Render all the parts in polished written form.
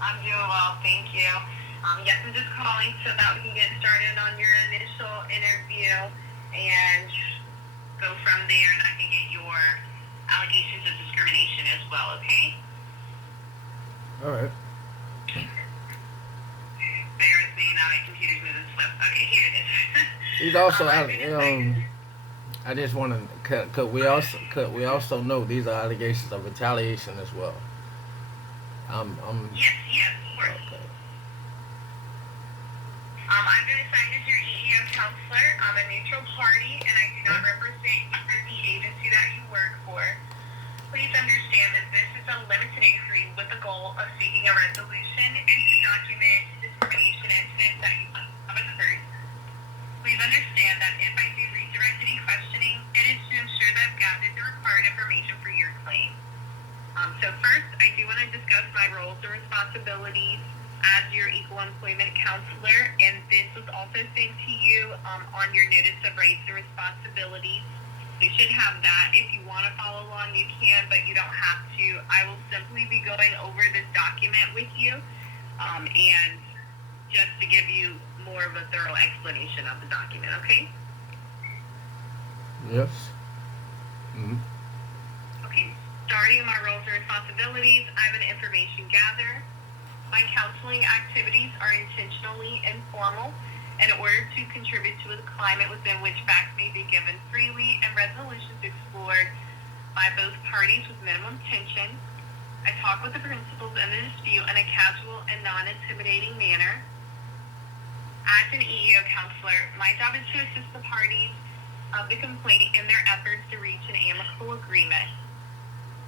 I'm doing well, thank you. Yes, I'm just calling so that we can get started on your initial interview and go from there, and I can get your allegations of discrimination as well, okay? All right. Bear with me, now my computer's moving slow. Okay, here it is. He's also I've out. been assigned. I just want to cut. We also know these are allegations of retaliation as well. I'm Yes, yes, of course. okay. I've been assigned as your EEO counselor. I'm a neutral party, and I do not represent the agency that you work for. Please understand that this is a limited inquiry with the goal of seeking a resolution and to document discrimination incidents that you have occurred. Please understand that if I do redirect any questioning, it is to ensure that I've gathered the required information for your claim. So first, I do want to discuss my roles and responsibilities as your equal employment counselor, and this was also sent to you on your notice of rights and responsibilities. You should have that. If you want to follow along, you can, but you don't have to. I will simply be going over this document with you, and just to give you more of a thorough explanation of the document, okay? Yes. Mm-hmm. Okay, starting my roles and responsibilities, I'm an information gatherer. My counseling activities are intentionally informal in order to contribute to a climate within which facts may be given freely and resolutions explored by both parties with minimum tension. I talk with the principals in the dispute in a casual and non-intimidating manner. As an EEO counselor, my job is to assist the parties of the complaint in their efforts to reach an amicable agreement.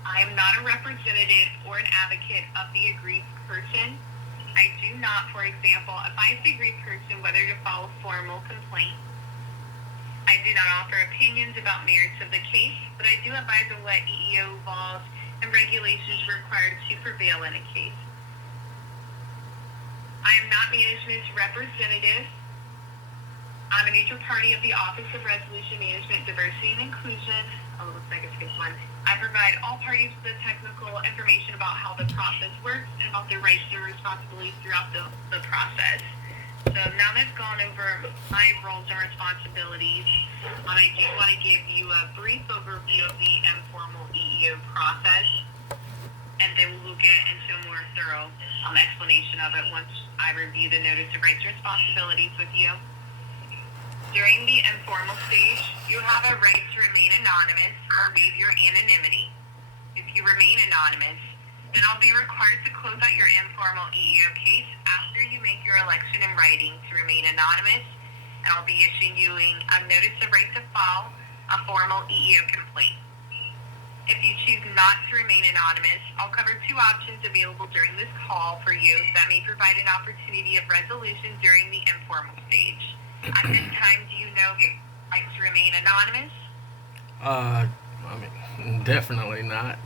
I am not a representative or an advocate of the aggrieved person. I do not, for example, advise the aggrieved person whether to file a formal complaint. I do not offer opinions about merits of the case, but I do advise on what EEO laws and regulations are required to prevail in a case. I am not management's representative. I'm a neutral party of the Office of Resolution Management, Diversity and Inclusion. Oh, it looks like it's skipped one. I provide all parties with the technical information about how the process works and about their rights and responsibilities throughout the process. So now that I've gone over my roles and responsibilities, I do want to give you a brief overview of the informal EEO process, and then we'll get into a more thorough explanation of it once I review the notice of rights and responsibilities with you. During the informal stage, you have a right to remain anonymous or waive your anonymity. If you remain anonymous, then I'll be required to close out your informal EEO case after you make your election in writing to remain anonymous, and I'll be issuing you a notice of right to file a formal EEO complaint. If you choose not to remain anonymous, I'll cover two options available during this call for you that may provide an opportunity of resolution during the informal stage. At this time, do you know if you'd like to remain anonymous? I mean, definitely not.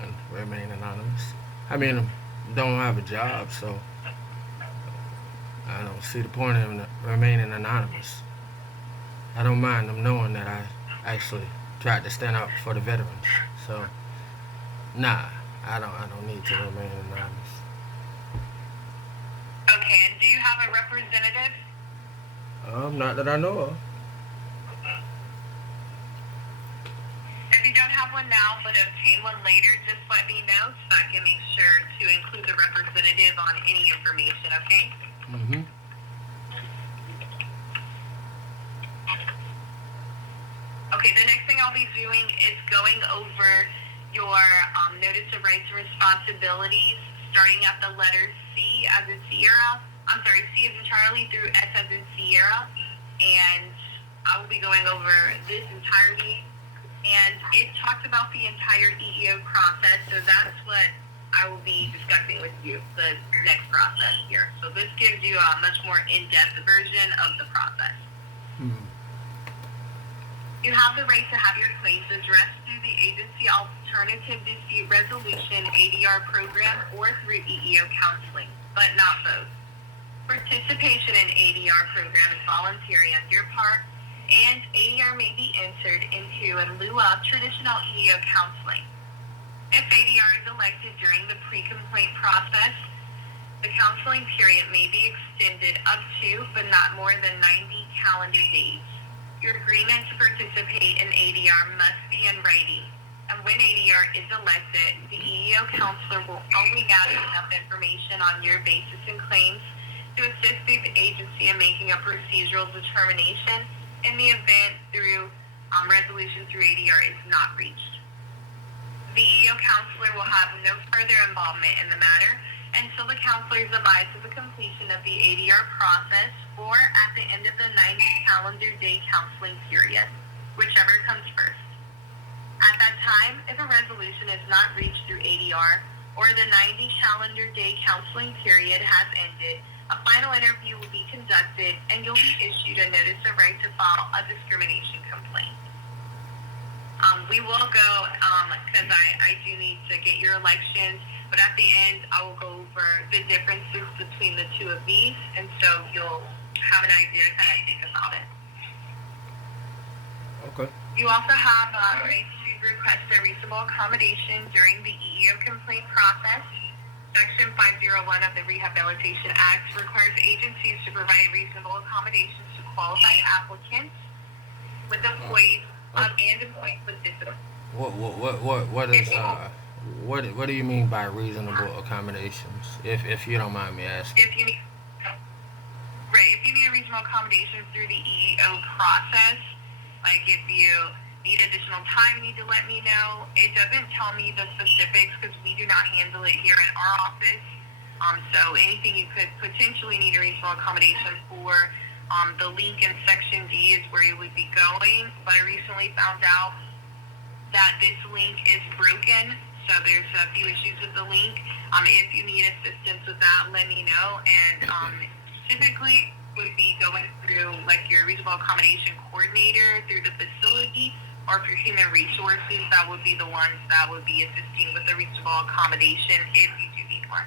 And remain anonymous. I mean, don't have a job, so I don't see the point of remaining anonymous. I don't mind them knowing that I actually tried to stand up for the veterans. So, nah, I don't need to remain anonymous. Okay, and do you have a representative? Not that I know of. If you don't have one now but obtain one later, just let me know so I can make sure to include the representative on any information, okay? Mm-hmm. Okay, the next thing I'll be doing is going over your notice of rights and responsibilities, starting at the letter C as in Sierra. I'm sorry, C as in Charlie through S as in Sierra. And I will be going over this entirely. And it talks about the entire EEO process, so that's what I will be discussing with you, the next process here. So this gives you a much more in-depth version of the process. Mm-hmm. You have the right to have your claims addressed through the Agency Alternative Dispute Resolution ADR program or through EEO counseling, but not both. Participation in ADR program is voluntary on your part, and ADR may be entered into in lieu of traditional EEO counseling. If ADR is elected during the pre-complaint process, The counseling period may be extended up to, but not more than 90 calendar days. Your agreement to participate in ADR must be in writing, and when ADR is elected, the EEO counselor will only gather enough information on your basis and claims to assist the agency in making a procedural determination in the event through resolution through ADR is not reached. The EEO counselor will have no further involvement in the matter until the counselor is advised of the completion of the ADR process or at the end of the 90 calendar day counseling period, whichever comes first. At that time, if a resolution is not reached through ADR or the 90 calendar day counseling period has ended, a final interview will be conducted and you'll be issued a notice of right to file a discrimination complaint. We will go, because I do need to get your elections, but at the end I will go over the differences between the two of these, and so you'll have an idea of how I think about it. Okay. You also have a right to request a reasonable accommodation during the EEO complaint process. Section 501 of the Rehabilitation Act requires agencies to provide reasonable accommodations to qualified applicants with employees and employees with disabilities. What do you mean by reasonable accommodations? If you don't mind me asking. If you need a reasonable accommodation through the EEO process, like if you need additional time, you need to let me know. It doesn't tell me the specifics because we do not handle it here in our office. So anything you could potentially need a reasonable accommodation for. The link in Section D is where you would be going, but I recently found out that this link is broken, so there's a few issues with the link. If you need assistance with that, let me know, and typically would be going through like your reasonable accommodation coordinator through the facility, or for human resources, that would be the ones that would be assisting with the reasonable accommodation if you do need one.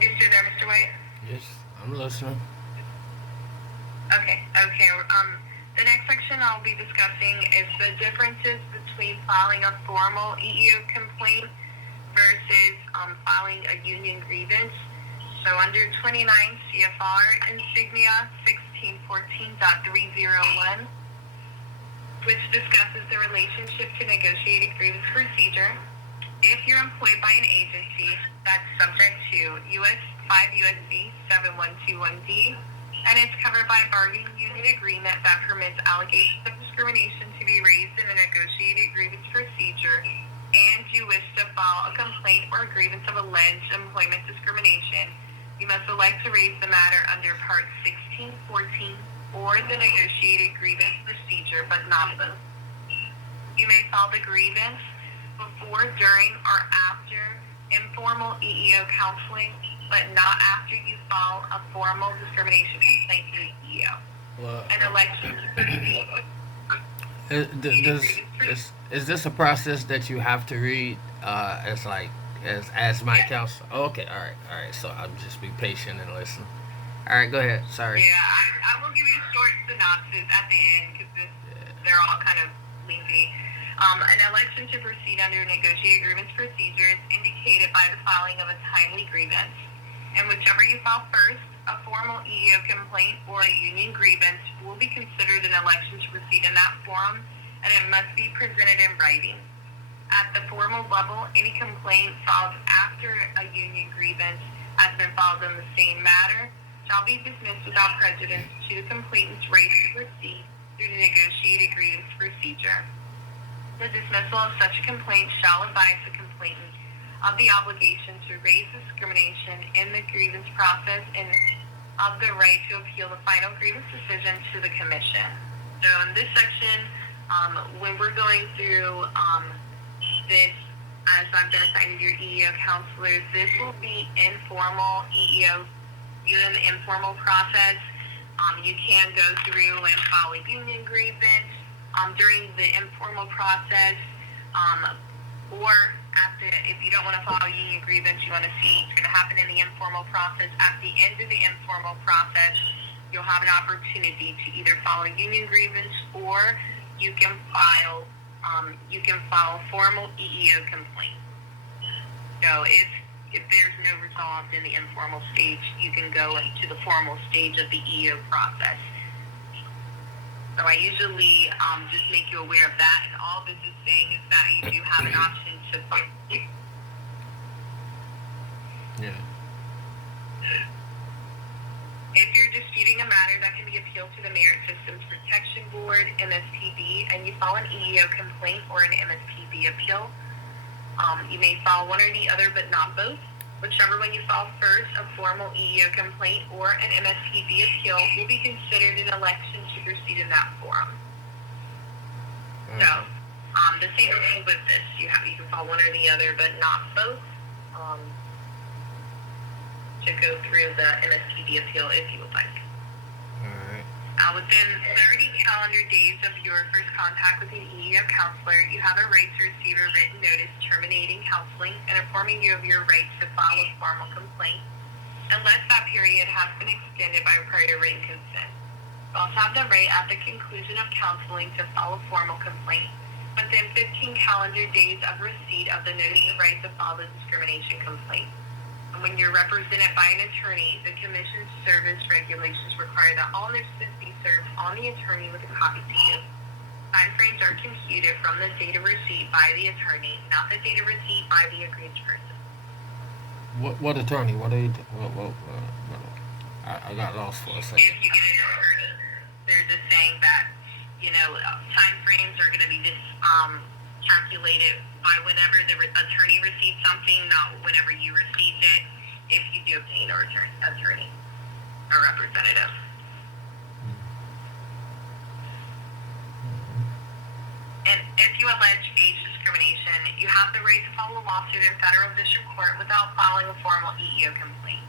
You still there, Mr. White? Yes, I'm listening. Okay. The next section I'll be discussing is the differences between filing a formal EEO complaint versus filing a union grievance. So under 29 CFR insignia 1614.301, which discusses the relationship to negotiated grievance procedure, if you're employed by an agency that's subject to US 5 USC 7121D, and it's covered by a bargaining unit agreement that permits allegations of discrimination to be raised in a negotiated grievance procedure, and you wish to file a complaint or a grievance of alleged employment discrimination, you must elect to raise the matter under Part 1614 or the negotiated grievance procedure, but not both. You may file the grievance before, during, or after informal EEO counseling, but not after you file a formal discrimination complaint to the EEO. Well, An election to is this a process that you have to read as my counsel? Oh, okay, all right. So I'll just be patient and listen. All right, go ahead. Sorry. Yeah, I will give you a short synopsis at the end because they're all kind of lengthy. An election to proceed under negotiated grievance procedure is indicated by the filing of a timely grievance. And whichever you file first, a formal EEO complaint or a union grievance will be considered an election to proceed in that form, and it must be presented in writing. At the formal level, any complaint filed after a union grievance has been filed in the same matter shall be dismissed without prejudice to the complainant's right to proceed through the negotiated grievance procedure. The dismissal of such a complaint shall advise the complainant of the obligation to raise discrimination in the grievance process and of the right to appeal the final grievance decision to the commission. So in this section, when we're going through this, as I've been assigned your EEO counselors, this will be informal EEO. You're in the informal process. You can go through and file a union grievance during the informal process, or if you don't want to follow union grievance, you want to see it's going to happen in the informal process. At the end of the informal process, you'll have an opportunity to either file a union grievance or you can file a formal EEO complaint. So if there's no resolved in the informal stage, you can go into the formal stage of the EEO process. So I usually just make you aware of that, and all this is saying is that you do have an option to fight. Yeah. If you're disputing a matter, that can be appealed to the Merit Systems Protection Board, MSPB, and you file an EEO complaint or an MSPB appeal. You may file one or the other, but not both. Whichever one you file first, a formal EEO complaint or an MSPB appeal, will be considered an election to proceed in that forum. So, the same thing with this. You can file one or the other, but not both, to go through the MSPB appeal if you would like. Alright. Within 30 calendar days of your first contact with an EEO counselor, you have a right to receive a written notice terminating counseling and informing you of your rights to file a formal complaint, unless that period has been extended by prior written consent. You also have the right at the conclusion of counseling to file a formal complaint within 15 calendar days of receipt of the notice of right to file the discrimination complaint. And when you're represented by an attorney, the Commission's service regulations require that all notices be served on the attorney with a copy to you. Time frames are computed from the date of receipt by the attorney, not the date of receipt by the aggrieved person. What attorney? What are you? I got lost for a second. If you get an attorney, they're just saying that, time frames are going to be calculated by whenever the attorney receives something, not whenever you received it, if you do obtain an attorney or representative. And if you allege age discrimination, you have the right to file a lawsuit in federal district court without filing a formal EEO complaint.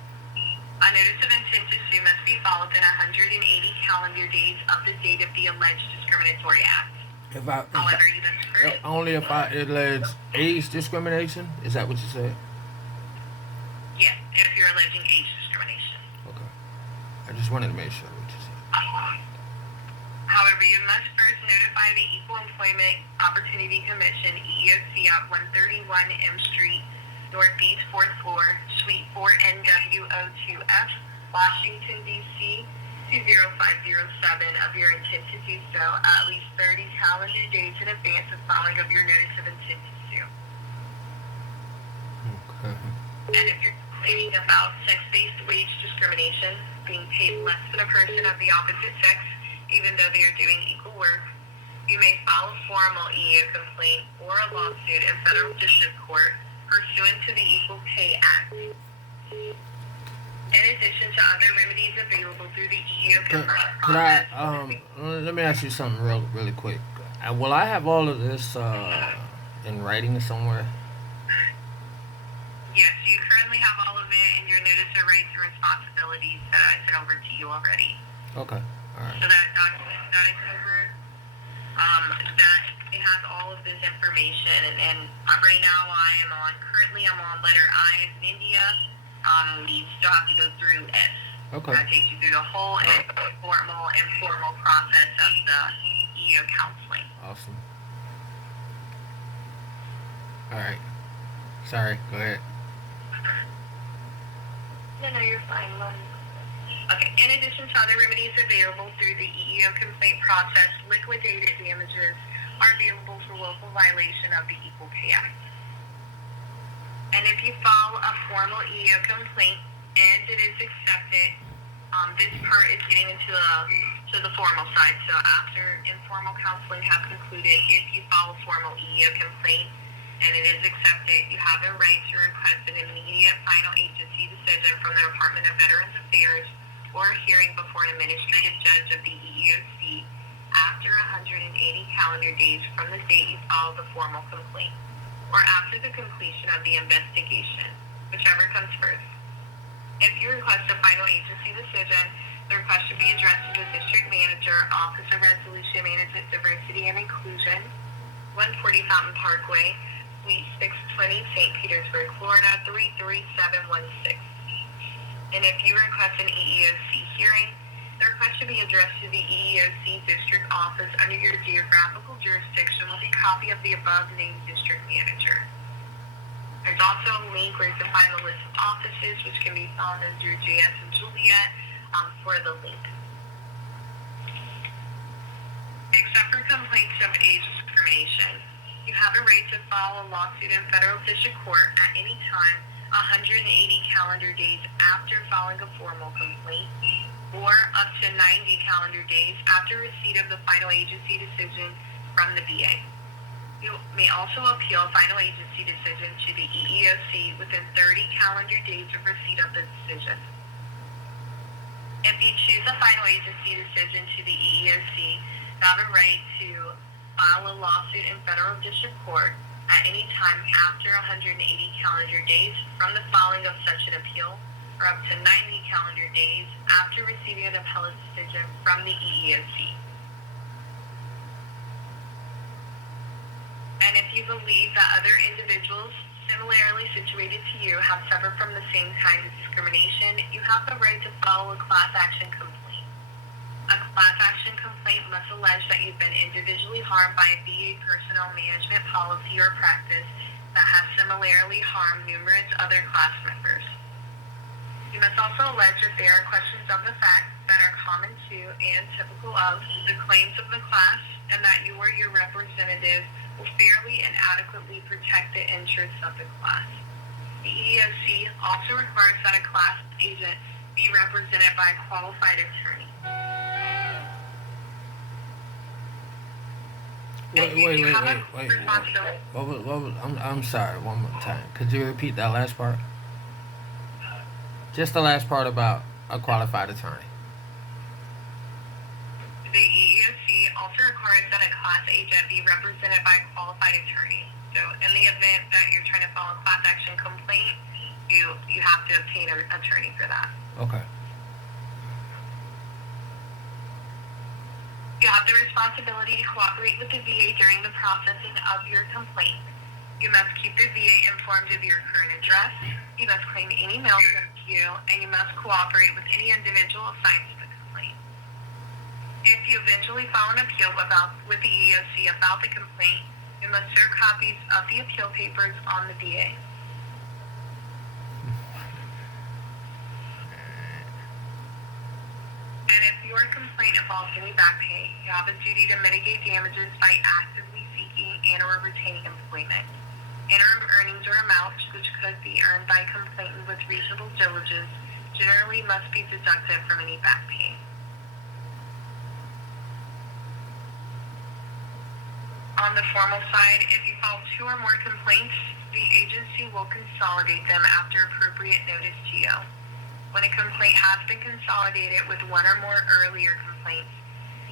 A notice of intent to sue must be filed within 180 calendar days of the date of the alleged discriminatory act. However, you must first... Only if I allege age discrimination? Is that what you said? Yes, if you're alleging age discrimination. Okay. I just wanted to make sure what you said. However, you must first notify the Equal Employment Opportunity Commission, EEOC, at 131 M Street, Northeast 4th floor, Suite 4NW02F, Washington, D.C., 20507 of your intent to do so at least 30 calendar days in advance of filing of your notice of intent to sue. Okay. And if you're complaining about sex-based wage discrimination, being paid less than a person of the opposite sex, even though they are doing equal work, you may file a formal EEO complaint or a lawsuit in federal district court pursuant to the Equal Pay Act. In addition to other remedies available through the EEO complaint process. Let me ask you something really quick. Will I have all of this in writing somewhere? Yes, you currently have all of it in your notice of rights and responsibilities that I sent over to you already. Okay, all right. So that document that I sent over, that it has all of this information, and right now currently I'm on letter I as in India. We still have to go through S. Okay. That takes you through the whole formal and formal process of the EEO counseling. Awesome. All right. Sorry, go ahead. No, you're fine. Okay, in addition to other remedies available through the EEO complaint process, liquidated damages are available for local violation of the Equal Pay Act. And if you file a formal EEO complaint and it is accepted, this part is getting into the formal side. So after informal counseling has concluded, if you file a formal EEO complaint and it is accepted, you have the right to request an immediate final agency decision from the Department of Veterans Affairs or a hearing before an administrative judge of the EEOC after 180 calendar days from the date you filed the formal complaint, or after the completion of the investigation, whichever comes first. If you request a final agency decision, the request should be addressed to the District Manager, Office of Resolution Management, Diversity and Inclusion, 140 Fountain Parkway, Suite 620, St. Petersburg, Florida 33716. And if you request an EEOC hearing, the request should be addressed to the EEOC District Office under your geographical jurisdiction with a copy of the above-named district manager. There's also a link where you can find the list of offices, which can be found under JS and Juliet for the link. Except for complaints of age discrimination, you have a right to file a lawsuit in federal district court at any time 180 calendar days after filing a formal complaint, or up to 90 calendar days after receipt of the final agency decision from the VA. You may also appeal final agency decision to the EEOC within 30 calendar days of receipt of the decision. If you choose a final agency decision to the EEOC, you have a right to file a lawsuit in federal district court at any time after 180 calendar days from the filing of such an appeal, or up to 90 calendar days after receiving an appellate decision from the EEOC. And if you believe that other individuals similarly situated to you have suffered from the same kind of discrimination, you have the right to file a class action complaint. A class action complaint must allege that you've been individually harmed by a VA personnel management policy or practice that has similarly harmed numerous other class members. You must also allege that there are questions of the fact that are common to and typical of the claims of the class, and that you or your representative will fairly and adequately protect the interests of the class. The EEOC also requires that a class agent be represented by a qualified attorney. Wait. I'm sorry, one more time. Could you repeat that last part? Just the last part about a qualified attorney. The EEOC also requires that a class agent be represented by a qualified attorney. So in the event that you're trying to file a class action complaint, you have to obtain an attorney for that. Okay. You have the responsibility to cooperate with the VA during the processing of your complaint. You must keep the VA informed of your current address. You must claim any mail sent to you, and you must cooperate with any individual assigned to the complaint. If you eventually file an appeal with the EEOC about the complaint, you must serve copies of the appeal papers on the VA. And if your complaint involves any back pay, you have a duty to mitigate damages by actively seeking and or retaining employment. Interim earnings or amounts which could be earned by complainant with reasonable diligence generally must be deducted from any back pay. On the formal side, if you file 2 or more complaints, the agency will consolidate them after appropriate notice to you. When a complaint has been consolidated with 1 or more earlier complaints,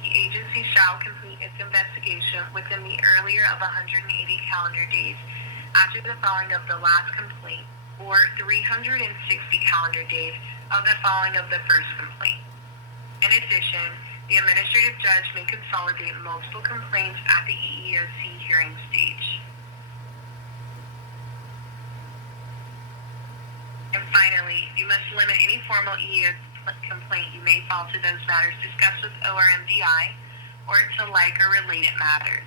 the agency shall complete its investigation within the earlier of 180 calendar days after the filing of the last complaint, or 360 calendar days of the filing of the first complaint. In addition, the administrative judge may consolidate multiple complaints at the EEOC hearing stage. And finally, you must limit any formal EEOC complaint you may file to those matters discussed with ORMDI or to like or related matters.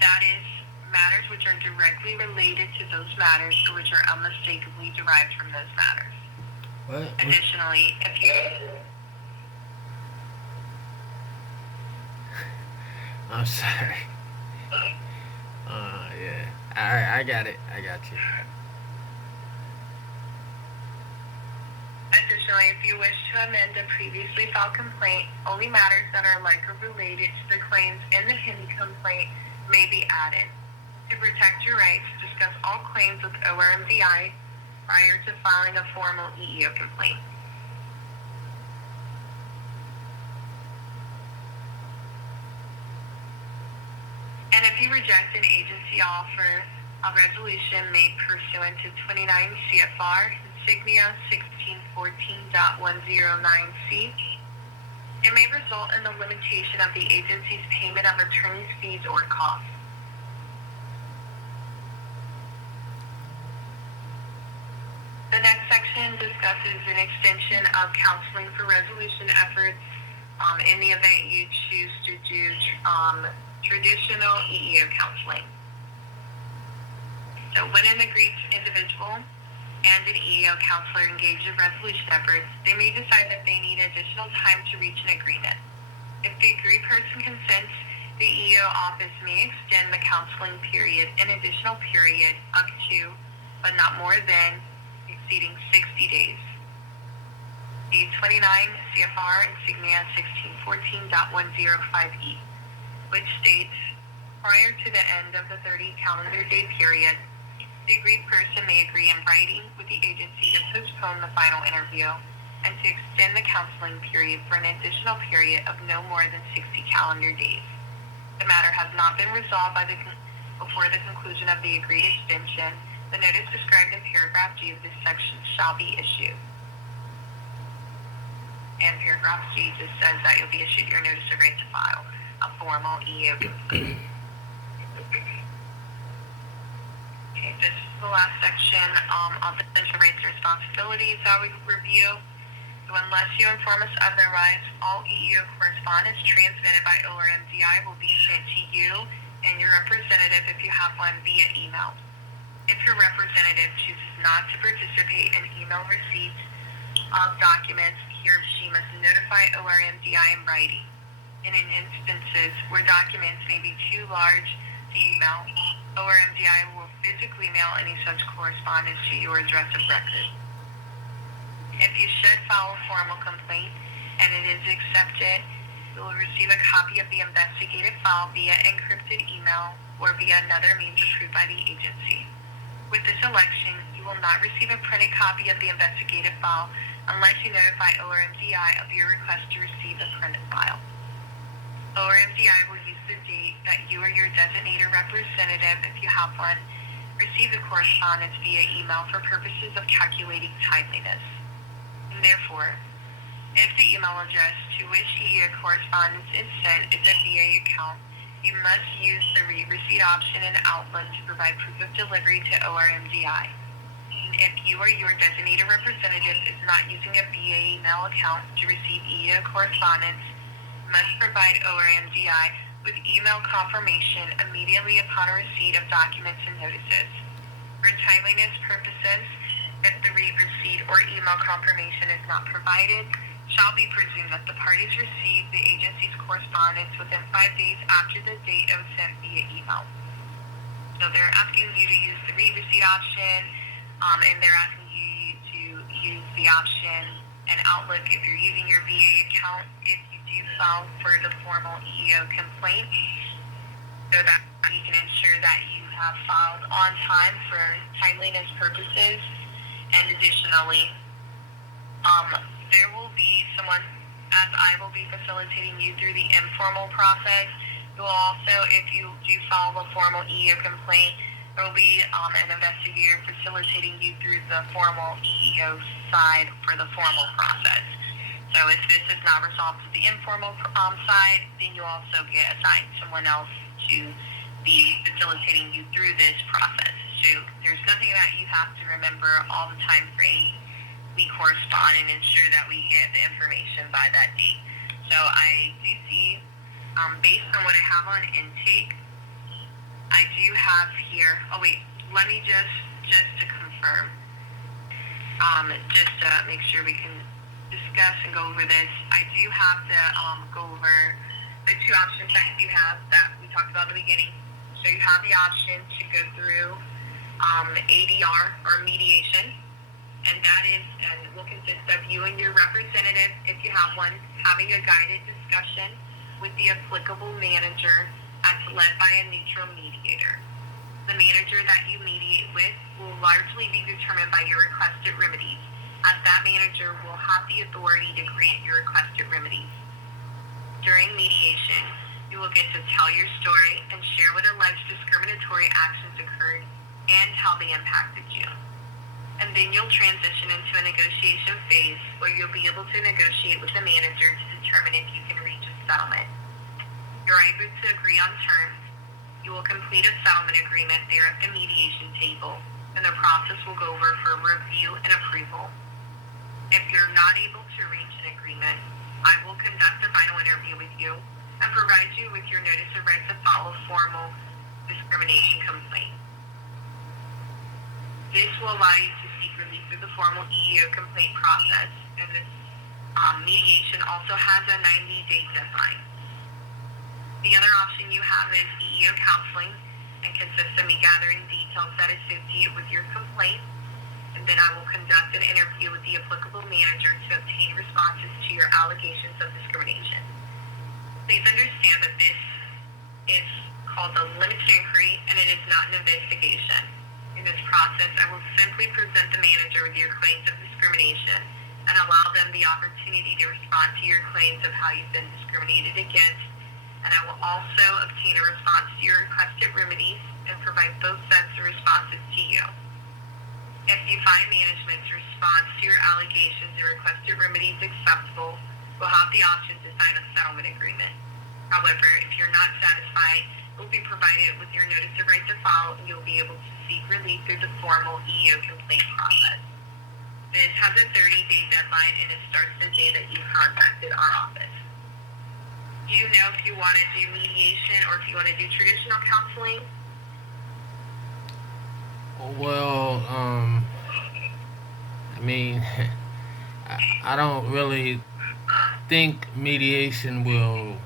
That is, matters which are directly related to those matters or which are unmistakably derived from those matters. What? Additionally, if you... I'm sorry. Yeah. Alright, I got it. I got you. Additionally, if you wish to amend a previously filed complaint, only matters that are like or related to the claims in the pending complaint may be added. To protect your rights, discuss all claims with ORMDI prior to filing a formal EEO complaint. And if you reject an agency offer, a resolution made pursuant to 29 CFR insignia 1614.109C, it may result in the limitation of the agency's payment of attorney's fees or costs. section discusses an extension of counseling for resolution efforts in the event you choose to do traditional EEO counseling. So when an aggrieved individual and an EEO counselor engage in resolution efforts, they may decide that they need additional time to reach an agreement. If the aggrieved person consents, the EEO office may extend the counseling period an additional period up to, but not more than, exceeding 60 days. See 29 CFR insignia 1614.105E, which states, prior to the end of the 30 calendar day period, the aggrieved person may agree in writing with the agency to postpone the final interview and to extend the counseling period for an additional period of no more than 60 calendar days. The matter has not been resolved before the conclusion of the agreed extension. The notice described in paragraph G of this section shall be issued. And paragraph G just says that you'll be issued your notice of right to file a formal EEO complaint. Okay, this is the last section on potential rights and responsibilities that we review. So unless you inform us otherwise, all EEO correspondence transmitted by ORMDI will be sent to you and your representative if you have one via email. If your representative chooses not to participate in email receipts of documents, he or she must notify ORMDI in writing. In instances where documents may be too large to email, ORMDI will physically mail any such correspondence to your address of record. If you should file a formal complaint and it is accepted, you will receive a copy of the investigative file via encrypted email or via another means approved by the agency. With this election, you will not receive a printed copy of the investigative file unless you notify ORMDI of your request to receive the printed file. ORMDI will use the date that you or your designated representative, if you have one, receive the correspondence via email for purposes of calculating timeliness. And therefore, if the email address to which EEO correspondence is sent is a VA account, you must use the read receipt option in Outlook to provide proof of delivery to ORMDI. If you or your designated representative is not using a VA email account to receive EEO correspondence, you must provide ORMDI with email confirmation immediately upon receipt of documents and notices. For timeliness purposes, if the read receipt or email confirmation is not provided, shall be presumed that the parties received the agency's correspondence within 5 days after the date it was sent via email. So they're asking you to use the read receipt option, and they're asking you to use the option in Outlook if you're using your VA account, if you do file for the formal EEO complaint, so that you can ensure that you have filed on time for timeliness purposes. And additionally, there will be someone, as I will be facilitating you through the informal process. You will also, if you do file a formal EEO complaint, there will be an investigator facilitating you through the formal EEO side for the formal process. So if this is not resolved to the informal side, then you'll also get assigned someone else to be facilitating you through this process. So there's nothing that you have to remember all the time frame. We correspond and ensure that we get the information by that date. So I do see, based on what I have on intake, I do have here, let me just to confirm, just to make sure we can discuss and go over this, I do have to go over the two options that you have that we talked about in the beginning. So you have the option to go through ADR or mediation, and that will consist of you and your representative, if you have one, having a guided discussion with the applicable manager as led by a neutral mediator. The manager that you mediate with will largely be determined by your requested remedies, as that manager will have the authority to grant your requested remedies. During mediation, you will get to tell your story and share what alleged discriminatory actions occurred and how they impacted you. And then you'll transition into a negotiation phase where you'll be able to negotiate with the manager to determine if you can reach a settlement. You're able to agree on terms. You will complete a settlement agreement there at the mediation table, and the process will go over for review and approval. If you're not able to reach an agreement, I will conduct a final interview with you and provide you with your notice of right to file a formal discrimination complaint. This will allow you to seek relief through the formal EEO complaint process, and this mediation also has a 90-day deadline. The other option you have is EEO counseling, and consists of me gathering details that associate with your complaint, and then I will conduct an interview with the applicable manager to obtain responses to your allegations of discrimination. Please understand that this is called the limited inquiry, and it is not an investigation. In this process, I will simply present the manager with your claims of discrimination and allow them the opportunity to respond to your claims of how you've been discriminated against, and I will also obtain a response to your requested remedies and provide both sets of responses to you. If you find management's response to your allegations and requested remedies acceptable, we'll have the option to sign a settlement agreement. However, if you're not satisfied, you'll be provided with your notice of right to file, and you'll be able to seek relief through the formal EEO complaint process. This has a 30-day deadline, and it starts the day that you contacted our office. Do you know if you want to do mediation or if you want to do traditional counseling? Well, I mean, I don't really think mediation will.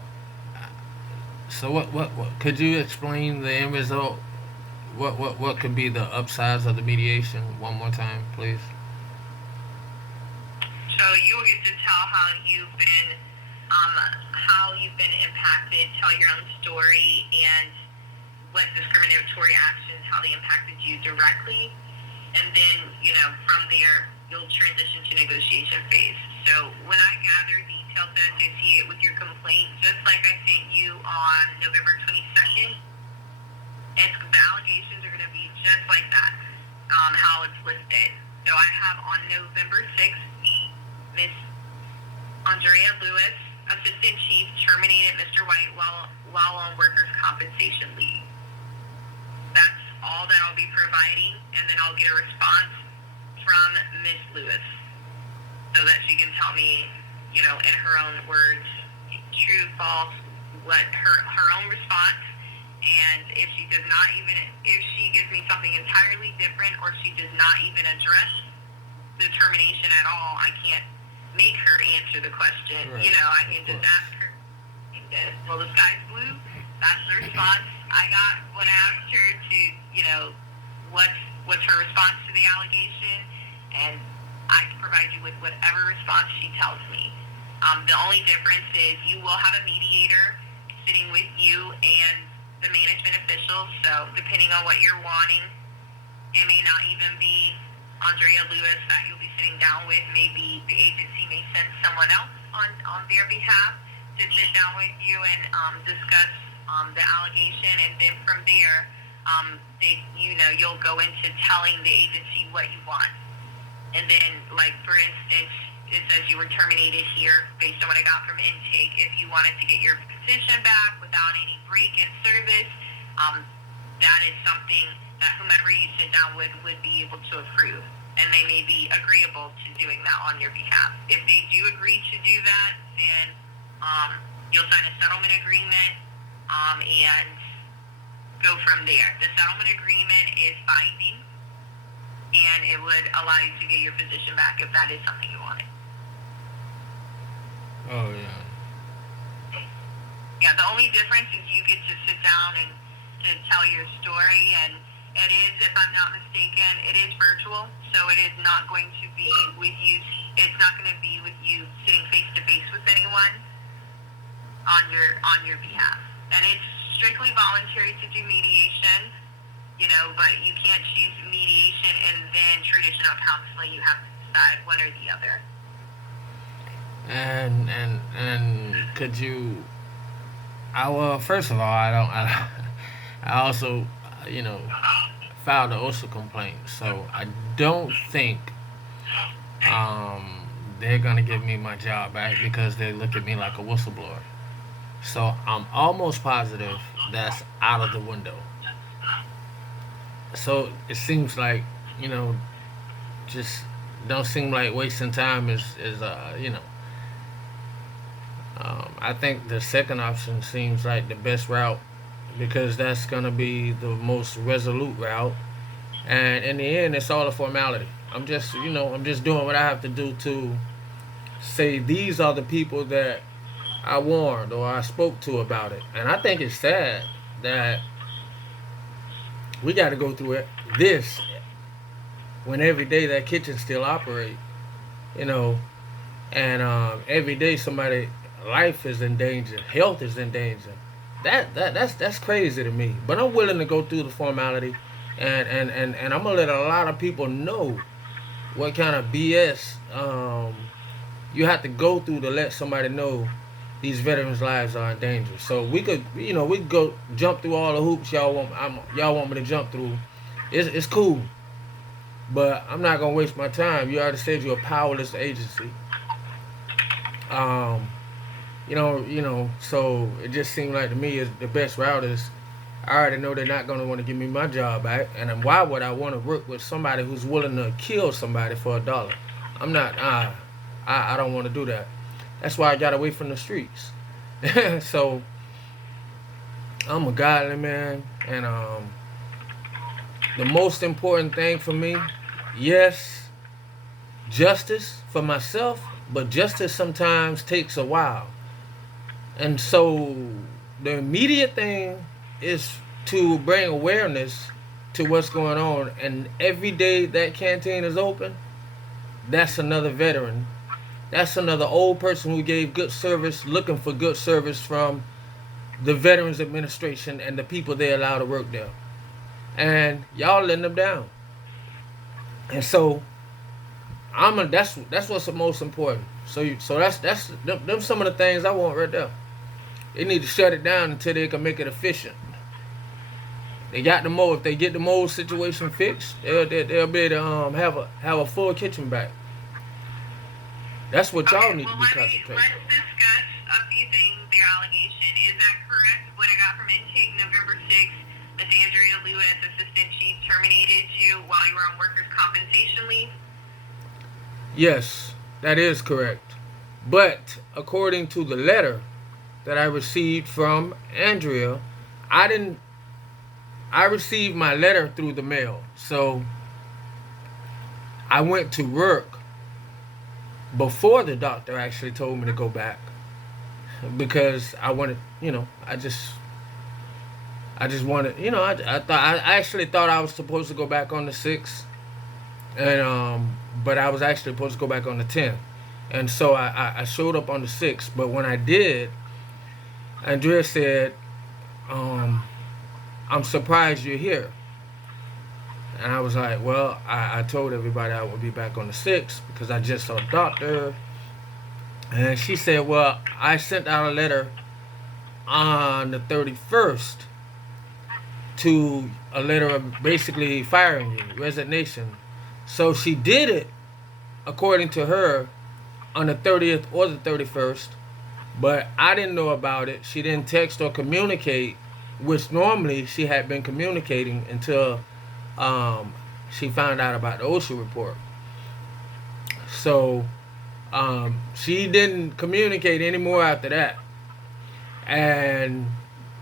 So what could you explain the end result? What could be the upsides of the mediation one more time, please? So you will get to tell how you've been impacted, tell your own story, and what discriminatory actions, how they impacted you directly, and then from there you'll transition to negotiation phase. So when I gather details that associate with your complaint, just like I sent you on November 22nd, the allegations are going to be just like that, how it's listed. So I have on November 6th, Miss Andrea Lewis, Assistant Chief, terminated Mr. White while on workers' compensation leave. That's all that I'll be providing, and then I'll get a response from Miss Lewis so that she can tell me, in her own words, true, false, what her own response. And if she gives me something entirely different, or she does not even address the termination at all, I can't make her answer the question. Right. I can just ask her, well, the sky's blue. That's the response I got when I asked her to, what's her response to the allegation, and I can provide you with whatever response she tells me. The only difference is you will have a mediator sitting with you and the management officials, so depending on what you're wanting, it may not even be Andrea Lewis that you'll be sitting down with. Maybe the agency may send someone else on their behalf to sit down with you and discuss the allegation, and then from there, you'll go into telling the agency what you want. And then, like, for instance, it says you were terminated here based on what I got from intake. If you wanted to get your position back without any break in service, that is something that whomever you sit down with would be able to approve. And they may be agreeable to doing that on your behalf. If they do agree to do that, then you'll sign a settlement agreement and go from there. The settlement agreement is binding, and it would allow you to get your position back if that is something you wanted. Oh yeah. Yeah, the only difference is you get to sit down and to tell your story, and it is, if I'm not mistaken, it is virtual, so it is not going to be with you. It's not going to be with you sitting face to face with anyone on your behalf, and it's strictly voluntary to do mediation. But you can't choose mediation and then traditional counseling. You have to decide one or the other. And could you? Well, first of all, I also, filed an OSHA complaint, so I don't think they're gonna give me my job back because they look at me like a whistleblower. So I'm almost positive that's out of the window. So it seems like, just don't seem like wasting time is I think the second option seems like the best route because that's gonna be the most resolute route. And in the end, it's all a formality. I'm just doing what I have to do to say these are the people that I warned or I spoke to about it. And I think it's sad that we got to go through this when every day that kitchen still operate, you know, and every day somebody life is in danger, health is in danger. That's crazy to me. But I'm willing to go through the formality, and I'm gonna let a lot of people know what kind of BS you have to go through to let somebody know these veterans' lives are in danger. So we could go jump through all the hoops y'all want me to jump through. It's cool, but I'm not gonna waste my time. You already said you're a powerless agency. Um, so it just seemed like to me is the best route is I already know they're not gonna want to give me my job back, and then why would I want to work with somebody who's willing to kill somebody for a dollar? I'm not. I don't want to do that. That's why I got away from the streets. So I'm a godly man, and the most important thing for me, yes, justice for myself, but justice sometimes takes a while. And so the immediate thing is to bring awareness to what's going on. And every day that canteen is open, that's another veteran. That's another old person who gave good service, looking for good service from the Veterans Administration and the people they allow to work there. And y'all letting them down. And so that's what's the most important. So that's them some of the things I want right there. They need to shut it down until they can make it efficient. They got the mold. If they get the mold situation fixed, they'll be able to have a full kitchen back. That's what y'all need to be concentrating. Let's discuss a few things. Their allegation is that correct? What I got from intake November 6th, Miss Andrea Lewis, assistant chief, terminated you while you were on workers' compensation leave. Yes, that is correct. But according to the letter that I received from Andrea, I didn't. I received my letter through the mail, so I went to work before the doctor actually told me to go back because I wanted, I just wanted, I actually thought I was supposed to go back on the 6th, and but I was actually supposed to go back on the 10th, and so I showed up on the 6th. But when I did, Andrea said, "I'm surprised you're here." And I was like, well, I told everybody I would be back on the 6th because I just saw a doctor. And she said, well, I sent out a letter on the 31st to a letter of basically firing you, resignation. So she did it, according to her, on the 30th or the 31st. But I didn't know about it. She didn't text or communicate, which normally she had been communicating until she found out about the OSHA report. So she didn't communicate anymore after that. And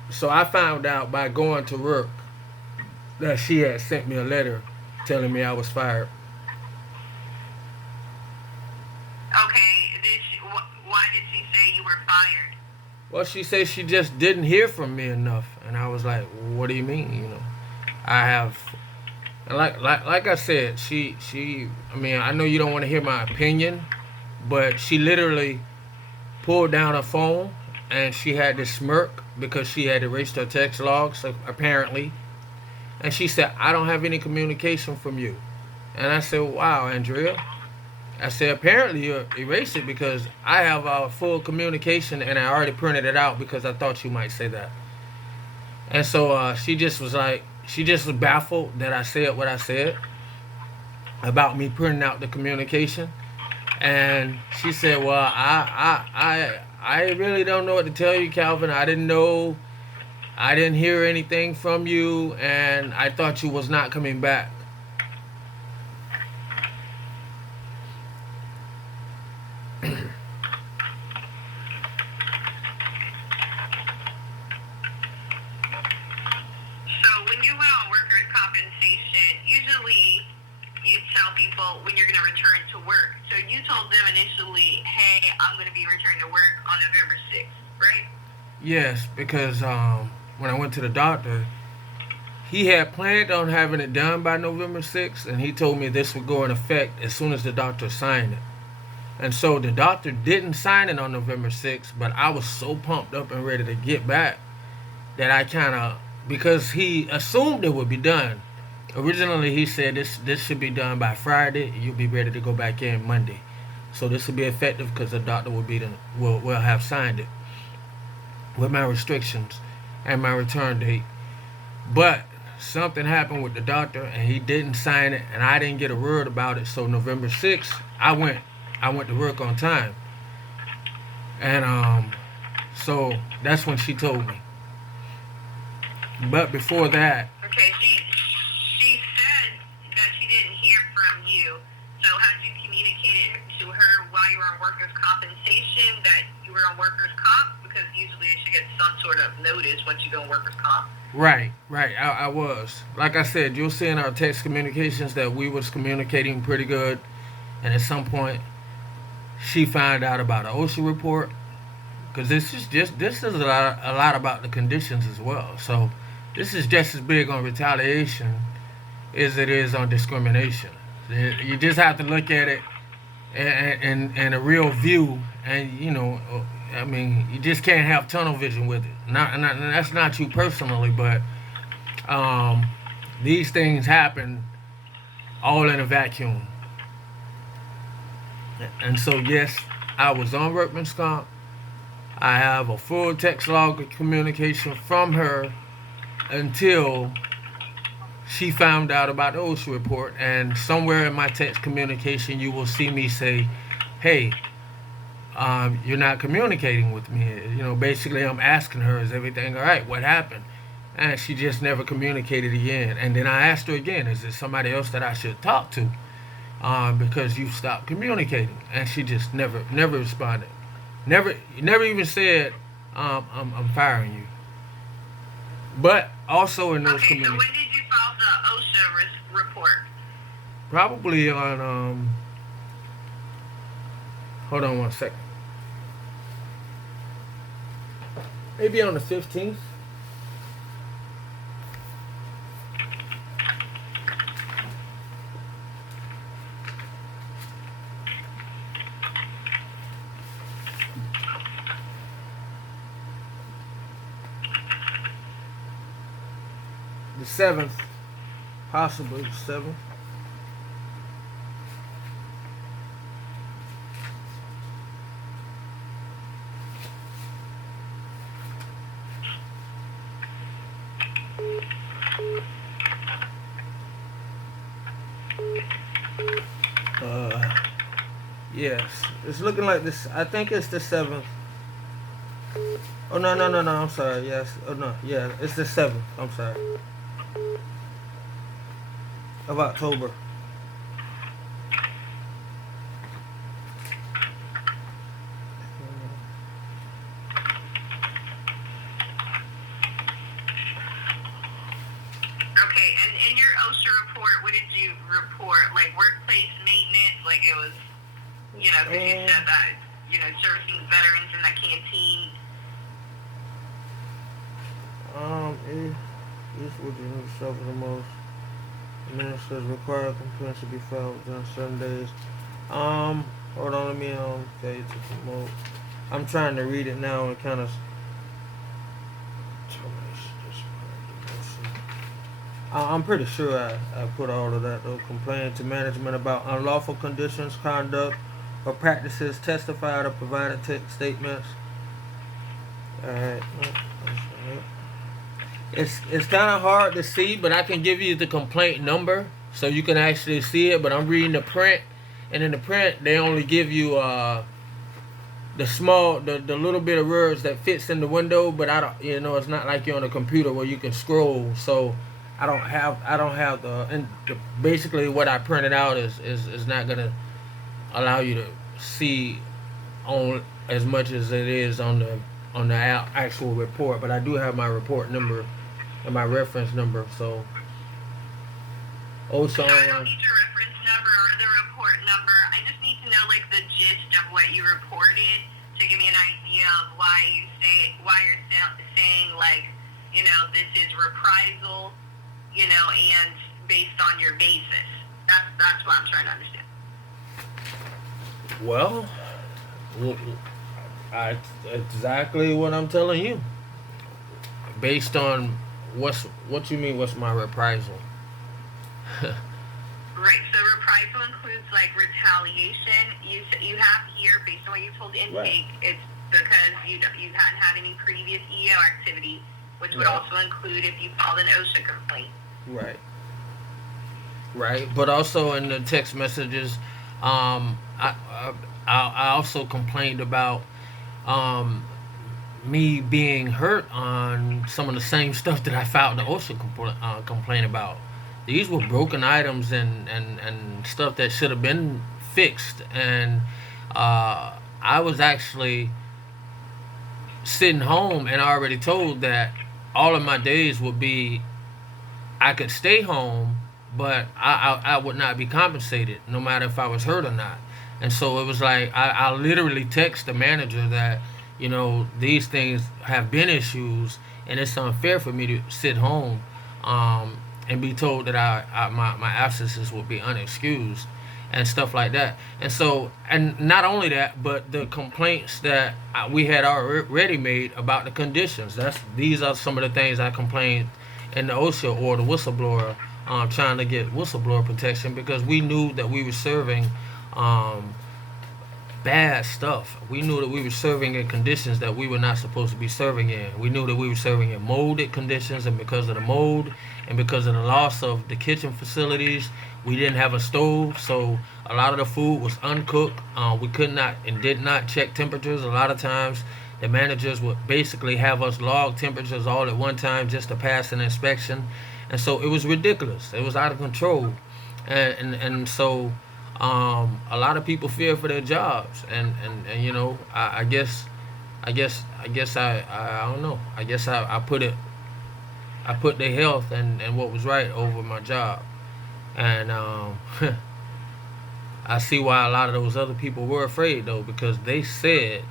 so I found out by going to work that she had sent me a letter telling me I was fired. Okay, why did she say you were fired? Well, she said she just didn't hear from me enough. And I was like, what do you mean? I have... And like I said, I mean, I know you don't want to hear my opinion, but she literally pulled down her phone and she had this smirk because she had erased her text logs, apparently. And she said, I don't have any communication from you. And I said, wow, Andrea. I said, apparently you erased it because I have our full communication and I already printed it out because I thought you might say that. And so she just was baffled that I said what I said about me printing out the communication. And she said, well, I really don't know what to tell you, Calvin. I didn't hear anything from you, and I thought you was not coming back. when you went on workers' compensation, usually you tell people when you're going to return to work. So you told them initially, hey, I'm going to be returning to work on November 6th, right? Yes, because when I went to the doctor, he had planned on having it done by November 6th, and he told me this would go in effect as soon as the doctor signed it. And so the doctor didn't sign it on November 6th, but I was so pumped up and ready to get back that I kind of, because he assumed it would be done. Originally, he said this should be done by Friday. You'll be ready to go back in Monday. So this will be effective because the doctor will have signed it with my restrictions and my return date. But something happened with the doctor, and he didn't sign it, and I didn't get a word about it. So November 6th, I went to work on time, and so that's when she told me. But before that, Okay, she said that she didn't hear from you. So had you communicated to her while you were on workers' compensation that you were on workers' comp? Because usually you should get some sort of notice once you go on workers' comp. right, I was. Like I said, you'll see in our text communications that we was communicating pretty good, and at some point, she found out about an OSHA report, because this is a lot about the conditions as well. So this is just as big on retaliation as it is on discrimination. You just have to look at it in a real view, and I mean, you just can't have tunnel vision with it. Not that's not you personally, but these things happen all in a vacuum. And so yes, I was on workman's comp. I have a full text log of communication from her until she found out about the OSHA report. And somewhere in my text communication, you will see me say, hey, you're not communicating with me. Basically I'm asking her, is everything all right? What happened? And she just never communicated again. And then I asked her again, is there somebody else that I should talk to? Because you stopped communicating. And she just never responded. Never even said, I'm firing you. But also in those Okay, so communications, when did you file the OSHA report? probably on hold on one second. Maybe on the 15th. The 7th, possibly the 7th. Yes, it's looking like this. I think it's the 7th. Oh no, I'm sorry. Yes. Oh no, yeah, it's the 7th. I'm sorry. Of October. Okay, and in your OSHA report, what did you report? Like workplace maintenance, like it was, because you said that, servicing veterans in the canteen. This would suffer the most. Ministers require complaints to be filed within 7 days. Hold on, let me fade to promote. I'm trying to read it now and kind of. I'm pretty sure I put all of that though. Complain to management about unlawful conditions, conduct, or practices. Testified or provided text statements. Alright. It's kind of hard to see, but I can give you the complaint number so you can actually see it. But I'm reading the print, and in the print they only give you the little bit of words that fits in the window. But I don't, it's not like you're on a computer where you can scroll. So I don't have basically what I printed out is not gonna allow you to see on as much as it is on the actual report. But I do have my report number and my reference number. So No, I OSHA don't need your reference number or the report number. I just need to know like the gist of what you reported to give me an idea of why you're saying like, this is reprisal, and based on your basis. That's what I'm trying to understand. well, I exactly what I'm telling you. Based on what you mean? What's my reprisal? Right. So reprisal includes like retaliation. You have here, based on what you told intake, Right. it's because you hadn't had any previous EO activity, which would Right. also include if you filed an OSHA complaint. Right. Right. But also in the text messages, I also complained about um, me being hurt on some of the same stuff that I filed the OSHA complaint about. These were broken items and stuff that should have been fixed. And I was actually sitting home and already told that all of my days would be, I could stay home, but I would not be compensated no matter if I was hurt or not. And so it was like I literally text the manager that, these things have been issues and it's unfair for me to sit home and be told that my absences will be unexcused and stuff like that. And so, and not only that, but the complaints that we had already made about the conditions. These are some of the things I complained in the OSHA or the whistleblower, trying to get whistleblower protection because we knew that we were serving um, bad stuff. We knew that we were serving in conditions that we were not supposed to be serving in. We knew that we were serving in molded conditions, and because of the mold and because of the loss of the kitchen facilities, we didn't have a stove, so a lot of the food was uncooked. We could not and did not check temperatures. A lot of times, the managers would basically have us log temperatures all at one time just to pass an inspection, and so it was ridiculous. It was out of control, and so a lot of people fear for their jobs, and I don't know. I guess I put their health and what was right over my job, and I see why a lot of those other people were afraid though, because they said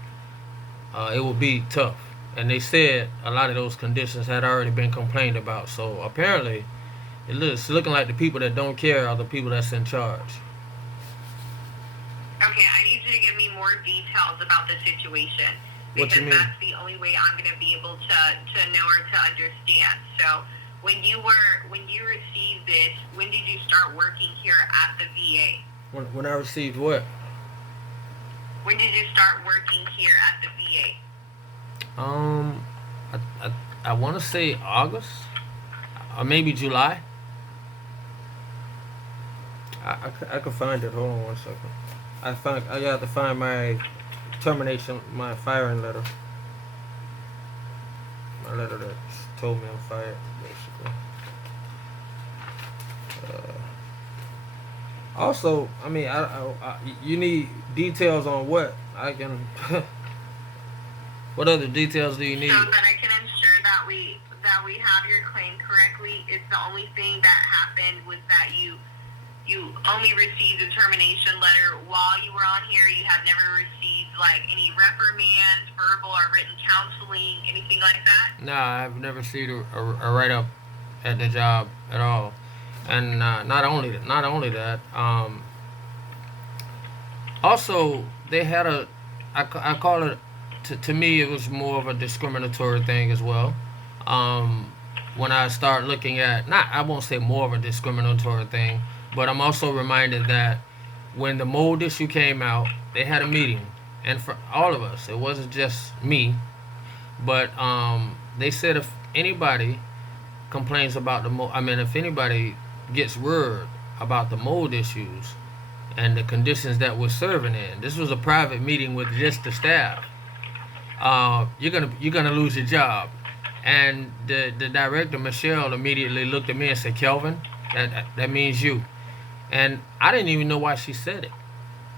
it would be tough, and they said a lot of those conditions had already been complained about. So apparently, it's looking like the people that don't care are the people that's in charge. Okay, I need you to give me more details about the situation What you because mean? that's the only way I'm going to be able to know or to understand. So when you received this, when did you start working here at the VA? When I received what? When did you start working here at the VA? Um, I want to say August or maybe July. I could find it. Hold on one second. I got to find my termination, my firing letter. My letter that told me I'm fired, basically. Also, I mean, you need details on what I can. What other details do you need? So that I can ensure that we have your claim correctly. It's the only thing that happened was that you only received a termination letter while you were on here. You had never received like any reprimands, verbal or written counseling, anything like that? Nah, I've never seen a write up at the job at all. And not only that, also they had I call it, to me it was more of a discriminatory thing as well. When I start looking at, not, I won't say more of a discriminatory thing, but I'm also reminded that when the mold issue came out, they had a meeting, and for all of us, it wasn't just me, but they said if anybody complains about the mold, I mean, if anybody gets word about the mold issues and the conditions that we're serving in, this was a private meeting with just the staff. You're gonna lose your job. And the director Michelle immediately looked at me and said, "Kelvin, that means you." And I didn't even know why she said it.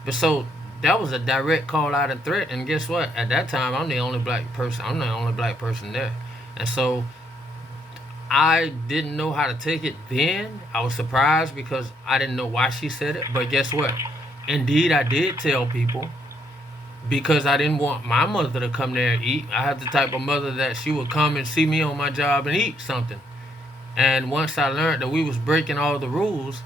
But so that was a direct call out and threat. And guess what? At that time, I'm the only black person. I'm the only black person there. And so I didn't know how to take it then. I was surprised because I didn't know why she said it. But guess what? Indeed, I did tell people because I didn't want my mother to come there and eat. I had the type of mother that she would come and see me on my job and eat something. And once I learned that we was breaking all the rules,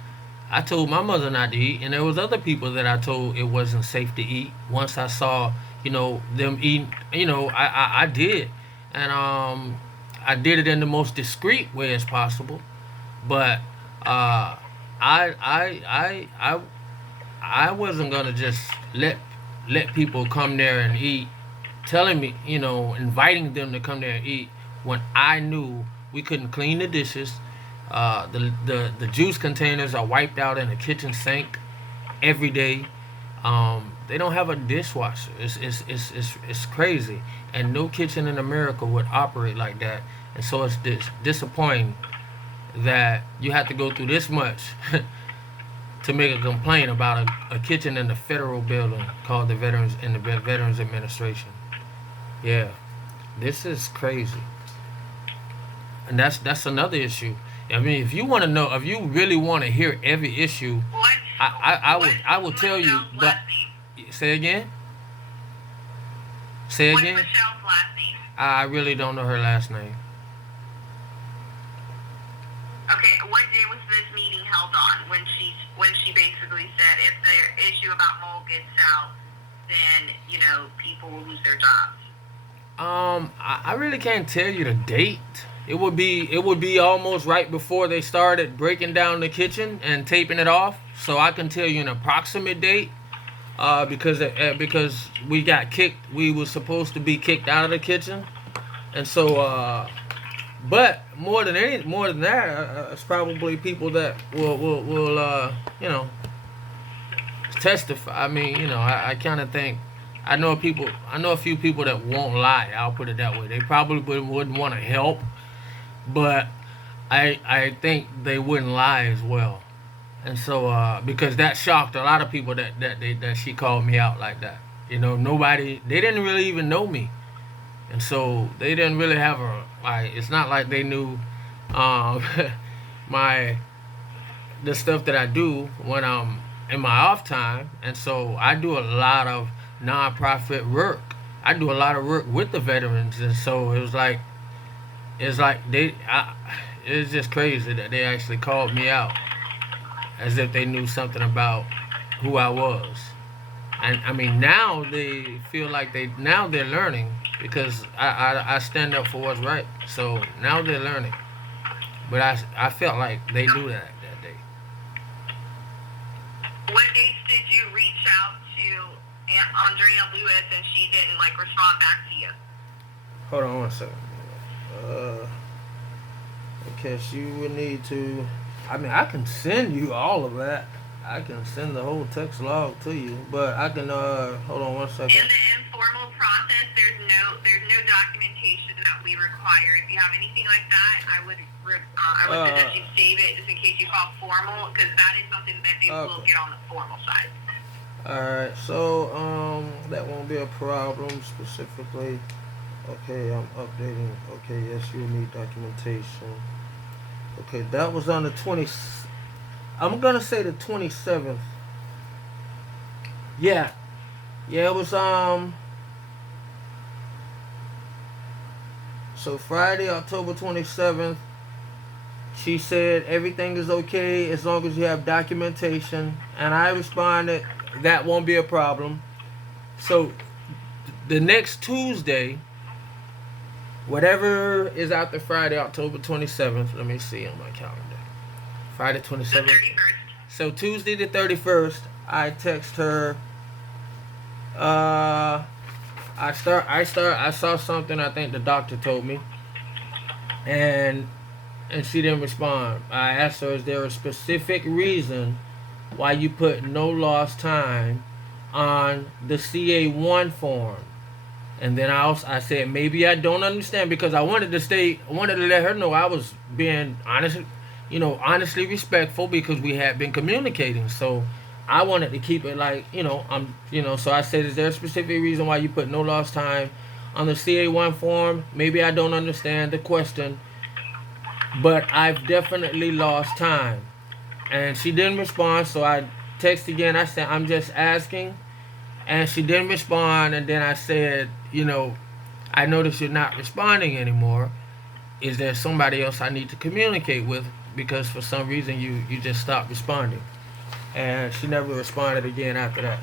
I told my mother not to eat, and there was other people that I told it wasn't safe to eat. Once I saw, them eating, I did, and I did it in the most discreet way as possible. But uh, I I wasn't gonna just let people come there and eat, telling me, inviting them to come there and eat when I knew we couldn't clean the dishes. The juice containers are wiped out in the kitchen sink every day. They don't have a dishwasher. It's crazy, and no kitchen in America would operate like that. And so it's disappointing that you have to go through this much to make a complaint about a kitchen in the federal building called the Veterans Administration. Yeah, this is crazy, and that's another issue. I mean, if you want to know, if you really want to hear every issue, What? I would What's tell you. Michelle's But last name? say again. Say What's again. Michelle's last name? I really don't know her last name. Okay, what day was this meeting held on? When she basically said if the issue about mold gets out, then people will lose their jobs. I really can't tell you the date. It would be almost right before they started breaking down the kitchen and taping it off. So I can tell you an approximate date. Because we got kicked, we were supposed to be kicked out of the kitchen, and so. But more than that, it's probably people that will testify. I mean, I kind of think I know a few people that won't lie. I'll put it that way. They probably wouldn't want to help, but I think they wouldn't lie as well. And so because that shocked a lot of people that she called me out like that. Nobody, they didn't really even know me, and so they didn't really have it's not like they knew um, my the stuff that I do when I'm in my off time. And so I do a lot of nonprofit work. I do a lot of work with the veterans, and so it's like it's just crazy that they actually called me out as if they knew something about who I was. And I mean, now they feel like they're learning because I stand up for what's right. So now they're learning. But I felt like they knew that day. What dates did you reach out to Andrea Lewis and she didn't respond back to you? Hold on one second. Because you would need to. I mean, I can send you all of that. I can send the whole text log to you, but I can. Hold on one second. In the informal process, there's no documentation that we require. If you have anything like that, I would suggest you save it just in case you file formal, because that is something that they will get on the formal side. Alright, so that won't be a problem specifically. Okay, I'm updating. Okay, yes, you'll need documentation. Okay, that was on the 20th. I'm gonna say the 27th. Yeah, it was So Friday, October 27th, she said everything is okay as long as you have documentation, and I responded that won't be a problem. So the next Tuesday, whatever is after Friday, October 27th, let me see on my calendar. Friday 27th. The 31st. So Tuesday the 31st, I text her. I saw something. I think the doctor told me, and she didn't respond. I asked her, "Is there a specific reason why you put no lost time on the CA1 form?" And then I said, maybe I don't understand, because I wanted to let her know I was being honest, honestly respectful, because we had been communicating. So I wanted to keep it so I said, is there a specific reason why you put no lost time on the CA1 form? Maybe I don't understand the question. but I've definitely lost time. And she didn't respond, so I texted again. I said, I'm just asking. And she didn't respond. And then I said, I notice you're not responding anymore. Is there somebody else I need to communicate with? Because for some reason you just stopped responding. And she never responded again after that.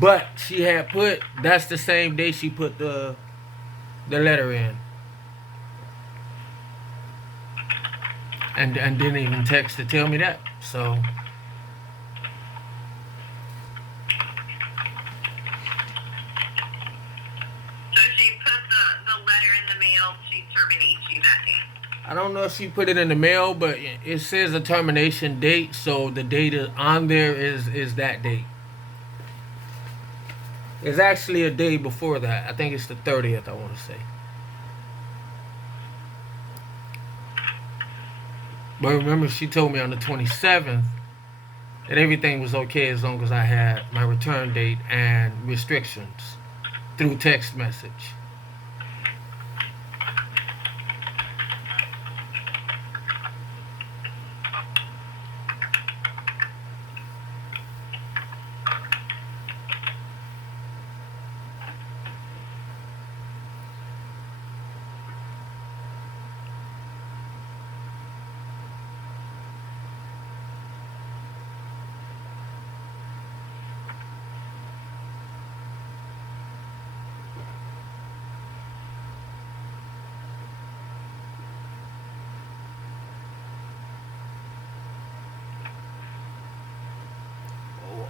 But she had put, that's the same day she put the letter in. And didn't even text to tell me that. So she put the letter in the mail to terminate you that day. I don't know if she put it in the mail, but it says a termination date, so the date on there is that date. It's actually a day before that. I think it's the 30th, I want to say. But remember, she told me on the 27th that everything was okay as long as I had my return date and restrictions through text message.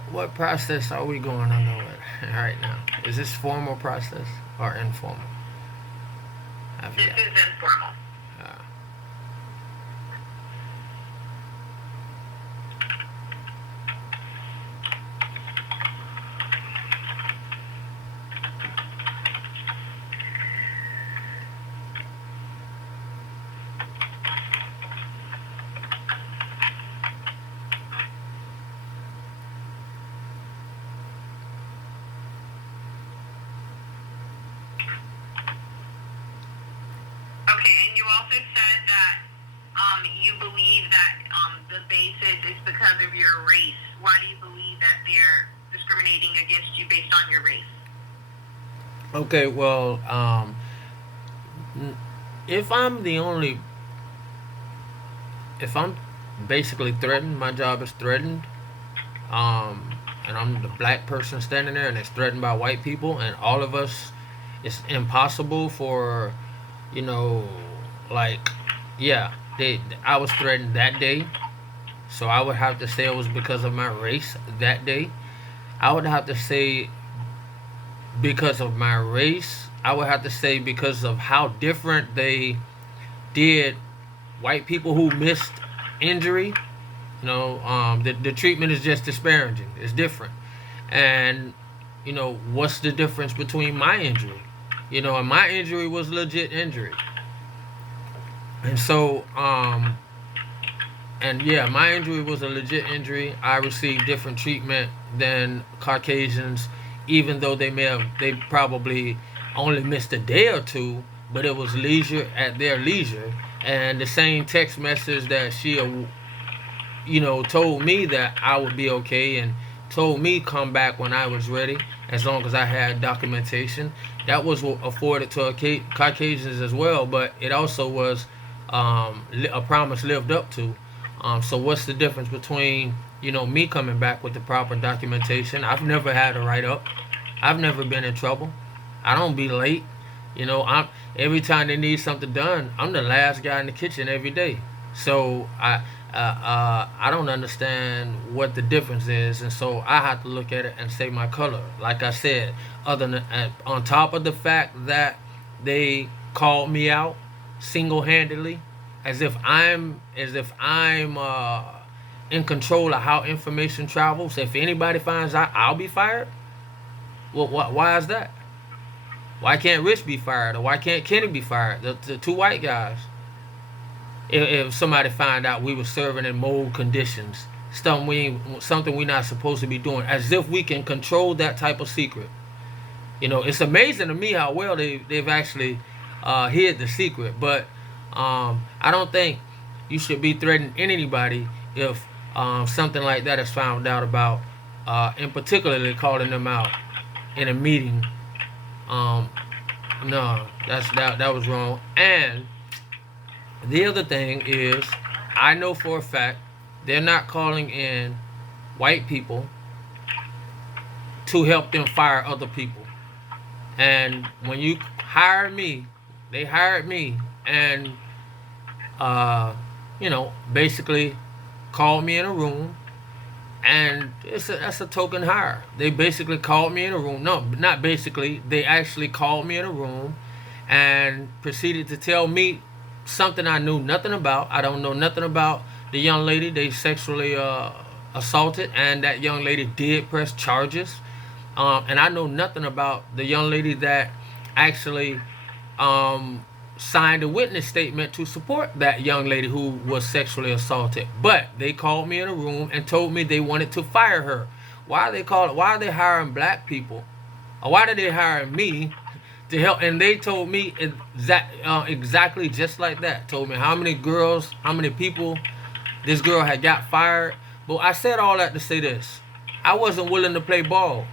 What process are we going under right now? Is this formal process or informal? This is informal. Okay, and you also said that you believe that the basis is because of your race. Why do you believe that they're discriminating against you based on your race? Okay, well, if I'm basically threatened, my job is threatened, and I'm the black person standing there, and it's threatened by white people, and all of us, it's impossible for, like, yeah, I was threatened that day, so I would have to say it was because of my race that day. I would have to say because of my race. I would have to say because of how different they did white people who missed injury. The treatment is just disparaging. It's different. And, what's the difference between my injury? And my injury was legit injury. And so, and yeah, my injury was a legit injury. I received different treatment than Caucasians, even though they probably only missed a day or two, but it was leisure at their leisure. And the same text message that she, told me that I would be okay and told me come back when I was ready, as long as I had documentation. That was afforded to Caucasians as well, but it also was a promise lived up to. So what's the difference between me coming back with the proper documentation? I've never had a write up. I've never been in trouble. I don't be late. I'm every time they need something done, I'm the last guy in the kitchen every day. So I don't understand what the difference is, and so I have to look at it and say my color. Like I said, other than on top of the fact that they called me out single-handedly, as if I'm in control of how information travels. If anybody finds out, I'll be fired. Well, why is that? Why can't Rich be fired, or why can't Kenny be fired? The two white guys. If somebody find out we were serving in mold conditions, something we're not supposed to be doing, as if we can control that type of secret. It's amazing to me how well they've actually hid the secret. But I don't think you should be threatening anybody if something like that is found out about, and particularly calling them out in a meeting. Um, no, that was wrong. And the other thing is, I know for a fact they're not calling in white people to help them fire other people. And when you hire me, they hired me, and uh, basically called me in a room, and that's a token hire. They basically called me in a room. No, not basically. They actually called me in a room and proceeded to tell me something I knew nothing about. I don't know nothing about the young lady they sexually assaulted, and that young lady did press charges. And I know nothing about the young lady that actually signed a witness statement to support that young lady who was sexually assaulted. But they called me in a room and told me they wanted to fire her. Why are they hiring black people? Or why did they hire me to help? And they told me exactly just like that. Told me how many people this girl had got fired. But I said all that to say this: I wasn't willing to play ball.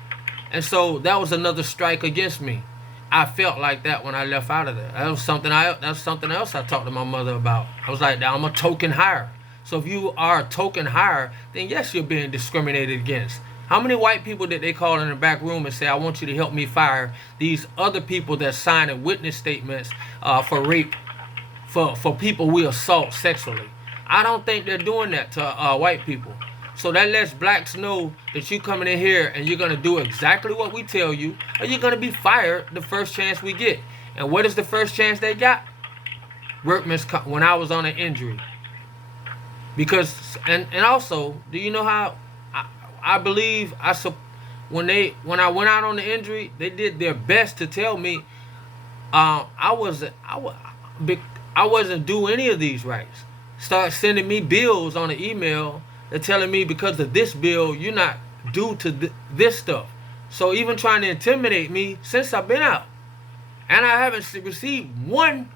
And so that was another strike against me. I felt like that when I left out of there. That was something else I talked to my mother about. I was like, I'm a token hire. So if you are a token hire, then yes, you're being discriminated against. How many white people did they call in the back room and say, I want you to help me fire these other people that signing witness statements for rape, for people we assault sexually? I don't think they're doing that to white people. So that lets blacks know that you coming in here and you're going to do exactly what we tell you, or you're going to be fired the first chance we get. And what is the first chance they got? Workman's comp, when I was on an injury. Because, and also, do you know how I believe when I went out on the injury, they did their best to tell me I wasn't due any of these rights. Start sending me bills on the email. They're telling me because of this bill, you're not due to this stuff. So even trying to intimidate me since I've been out. And I haven't received one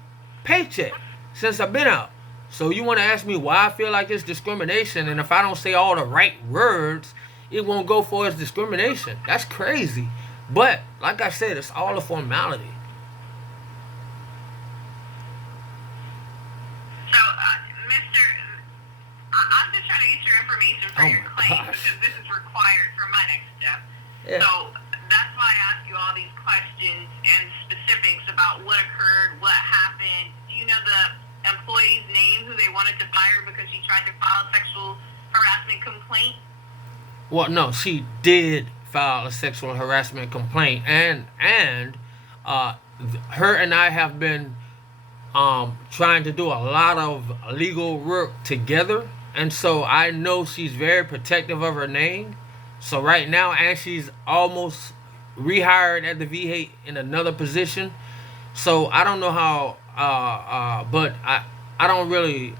paycheck since I've been out. So you want to ask me why I feel like it's discrimination, and if I don't say all the right words, it won't go for as discrimination. That's crazy. But, like I said, it's all a formality. I'm just trying to get your information for your claim because this is required for my next step. Yeah. So that's why I ask you all these questions and specifics about what occurred, what happened. Do you know the employee's name who they wanted to fire because she tried to file a sexual harassment complaint? Well, no, she did file a sexual harassment complaint, and her and I have been trying to do a lot of legal work together. And so I know she's very protective of her name. So right now, and she's almost rehired at the VA in another position. So I don't know how, but I don't really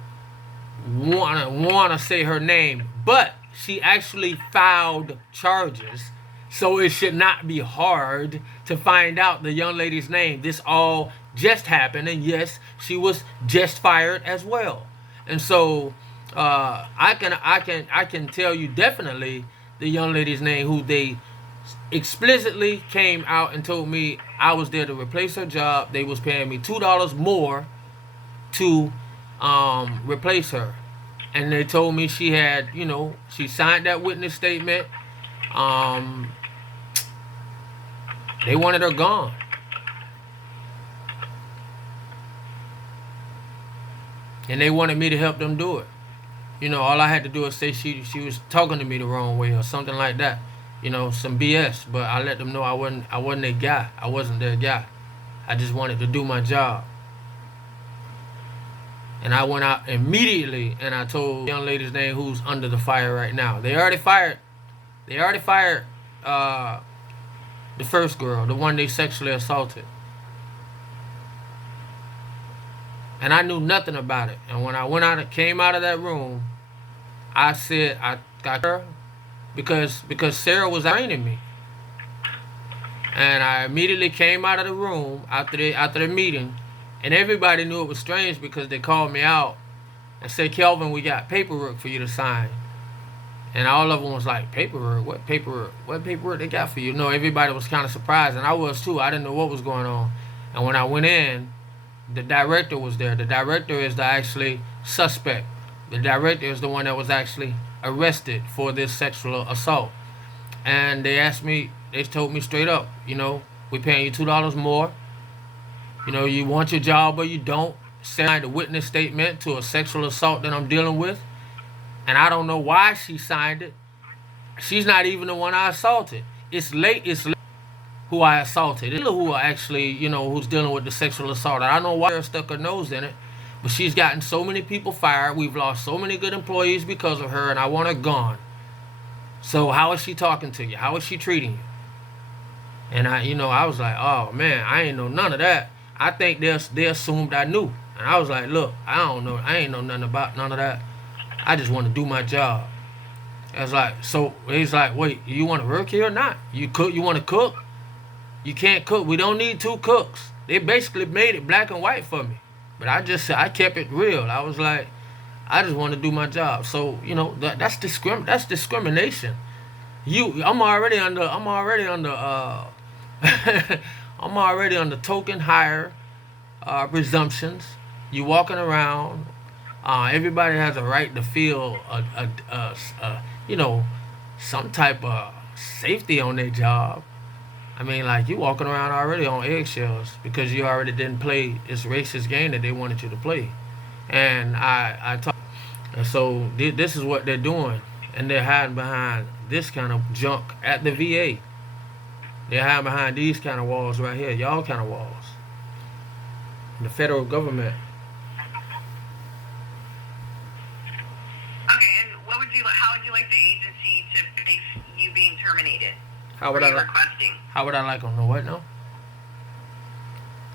want to say her name. But she actually filed charges. So it should not be hard to find out the young lady's name. This all just happened, and yes, she was just fired as well. And so I can tell you definitely the young lady's name, who they explicitly came out and told me I was there to replace her job. They was paying me $2 more to replace her, and they told me she had, she signed that witness statement. They wanted her gone. And they wanted me to help them do it. All I had to do is say she was talking to me the wrong way or something like that. Some BS. But I let them know I wasn't their guy. I wasn't their guy. I just wanted to do my job. And I went out immediately and I told the young lady's name who's under the fire right now. They already fired the first girl, the one they sexually assaulted. And I knew nothing about it. And when I came out of that room, I said I got her because Sarah was training me. And I immediately came out of the room after the meeting, And everybody knew it was strange because they called me out and said, Kelvin, we got paperwork for you to sign. And all of them was like, paperwork? What paperwork? What paperwork they got for you? No, everybody was kind of surprised, and I was too. I didn't know what was going on. And when I went in, the director was there. The director is the actually suspect. The director is the one that was actually arrested for this sexual assault. And they told me straight up, we're paying you $2 more. You want your job or you don't. Sign the witness statement to a sexual assault that I'm dealing with. And I don't know why she signed it. She's not even the one I assaulted. It's late who I assaulted. It's who actually, who's dealing with the sexual assault. I don't know why her stuck her nose in it. But she's gotten so many people fired. We've lost so many good employees because of her, and I want her gone. So how is she talking to you? How is she treating you? And I was like, oh man, I ain't know none of that. I think they assumed I knew. And I was like, look, I don't know. I ain't know nothing about none of that. I just want to do my job. I was like, so he's like, wait, you want to work here or not? You want to cook? You can't cook. We don't need 2 cooks. They basically made it black and white for me. But I kept it real. I was like, I just want to do my job. So, that's discrimination. I'm already under I'm already under token higher presumptions. You walking around. Everybody has a right to feel some type of safety on their job. I mean, like, you walking around already on eggshells because you already didn't play this racist game that they wanted you to play. And so this is what they're doing, and they're hiding behind this kind of junk at the VA. They're hiding behind these kind of walls right here, y'all kind of walls. The federal government. Okay, and how would you like the agency to fix you being terminated? How would I requesting? How would I like them? No, what? No.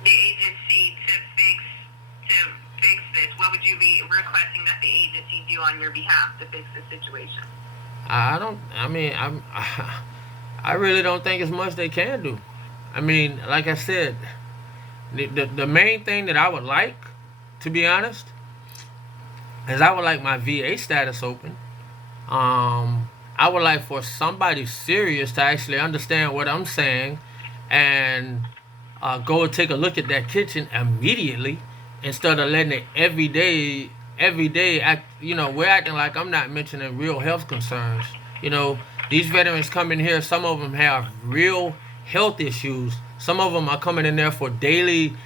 The agency to fix this. What would you be requesting that the agency do on your behalf to fix the situation? I really don't think as much they can do. I mean, like I said, the main thing that I would like, to be honest, is I would like my VA status open. I would like for somebody serious to actually understand what I'm saying and go and take a look at that kitchen immediately instead of letting it every day act. We're acting like I'm not mentioning real health concerns. These veterans come in here, some of them have real health issues. Some of them are coming in there for daily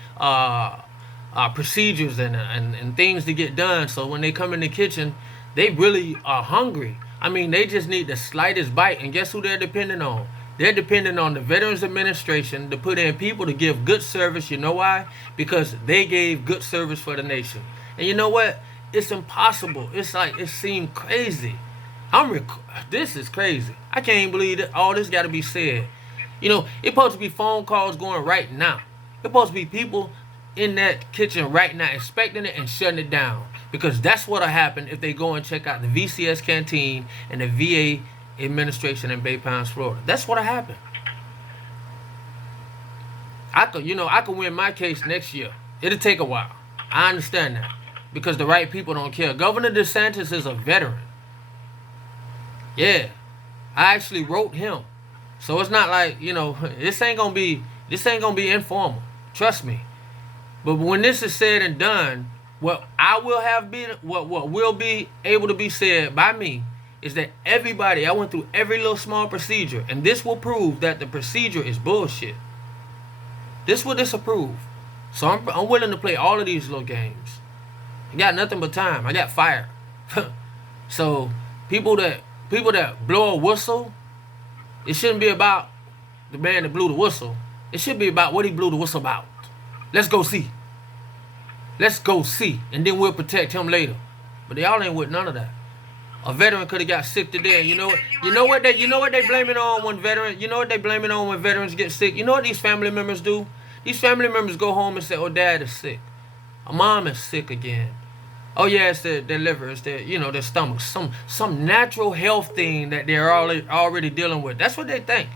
procedures and things to get done. So when they come in the kitchen, they really are hungry. I mean, they just need the slightest bite. And guess who they're depending on? They're depending on the Veterans Administration to put in people to give good service. You know why? Because they gave good service for the nation. And you know what? It's impossible. It's like, it seemed crazy. This is crazy. I can't even believe that all this got to be said. It's supposed to be phone calls going right now. It's supposed to be people in that kitchen right now inspecting it and shutting it down. Because that's what'll happen if they go and check out the VCS canteen and the VA administration in Bay Pines, Florida. That's what'll happen. I could win my case next year. It'll take a while. I understand that. Because the right people don't care. Governor DeSantis is a veteran. Yeah. I actually wrote him. So it's not like, this ain't gonna be informal. Trust me. But when this is said and done, what will be able to be said by me is that I went through every little small procedure, and this will prove that the procedure is bullshit. This will disapprove. So I'm willing to play all of these little games. I got nothing but time. I got fire. So people that blow a whistle, it shouldn't be about the man that blew the whistle. It should be about what he blew the whistle about. Let's go see. And then we'll protect him later. But y'all ain't with none of that. A veteran could have got sick today. You know what they blame it on when veterans get sick? You know what these family members do? These family members go home and say, oh, dad is sick. Mom is sick again. Oh yeah, it's their liver, it's their stomach. Some natural health thing that they're already dealing with. That's what they think.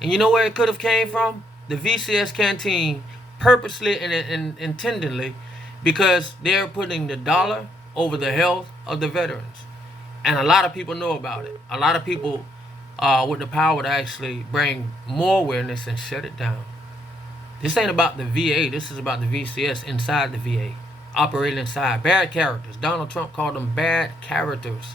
And you know where it could have came from? The VCS canteen purposely and intendedly, because they're putting the dollar over the health of the veterans. And a lot of people know about it. A lot of people with the power to actually bring more awareness and shut it down. This ain't about the VA. This is about the VCS inside the VA, operating inside. Bad characters. Donald Trump called them bad characters.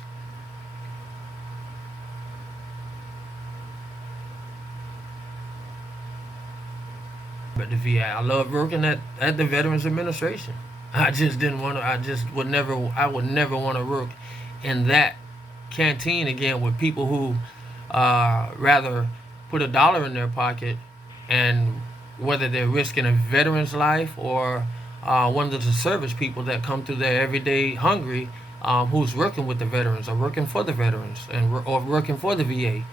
But the VA, I love working at the Veterans Administration. I just didn't want to. I would never want to work in that canteen again with people who rather put a dollar in their pocket, and whether they're risking a veteran's life or one of the service people that come through there every day hungry, who's working with the veterans or working for the veterans or working for the VA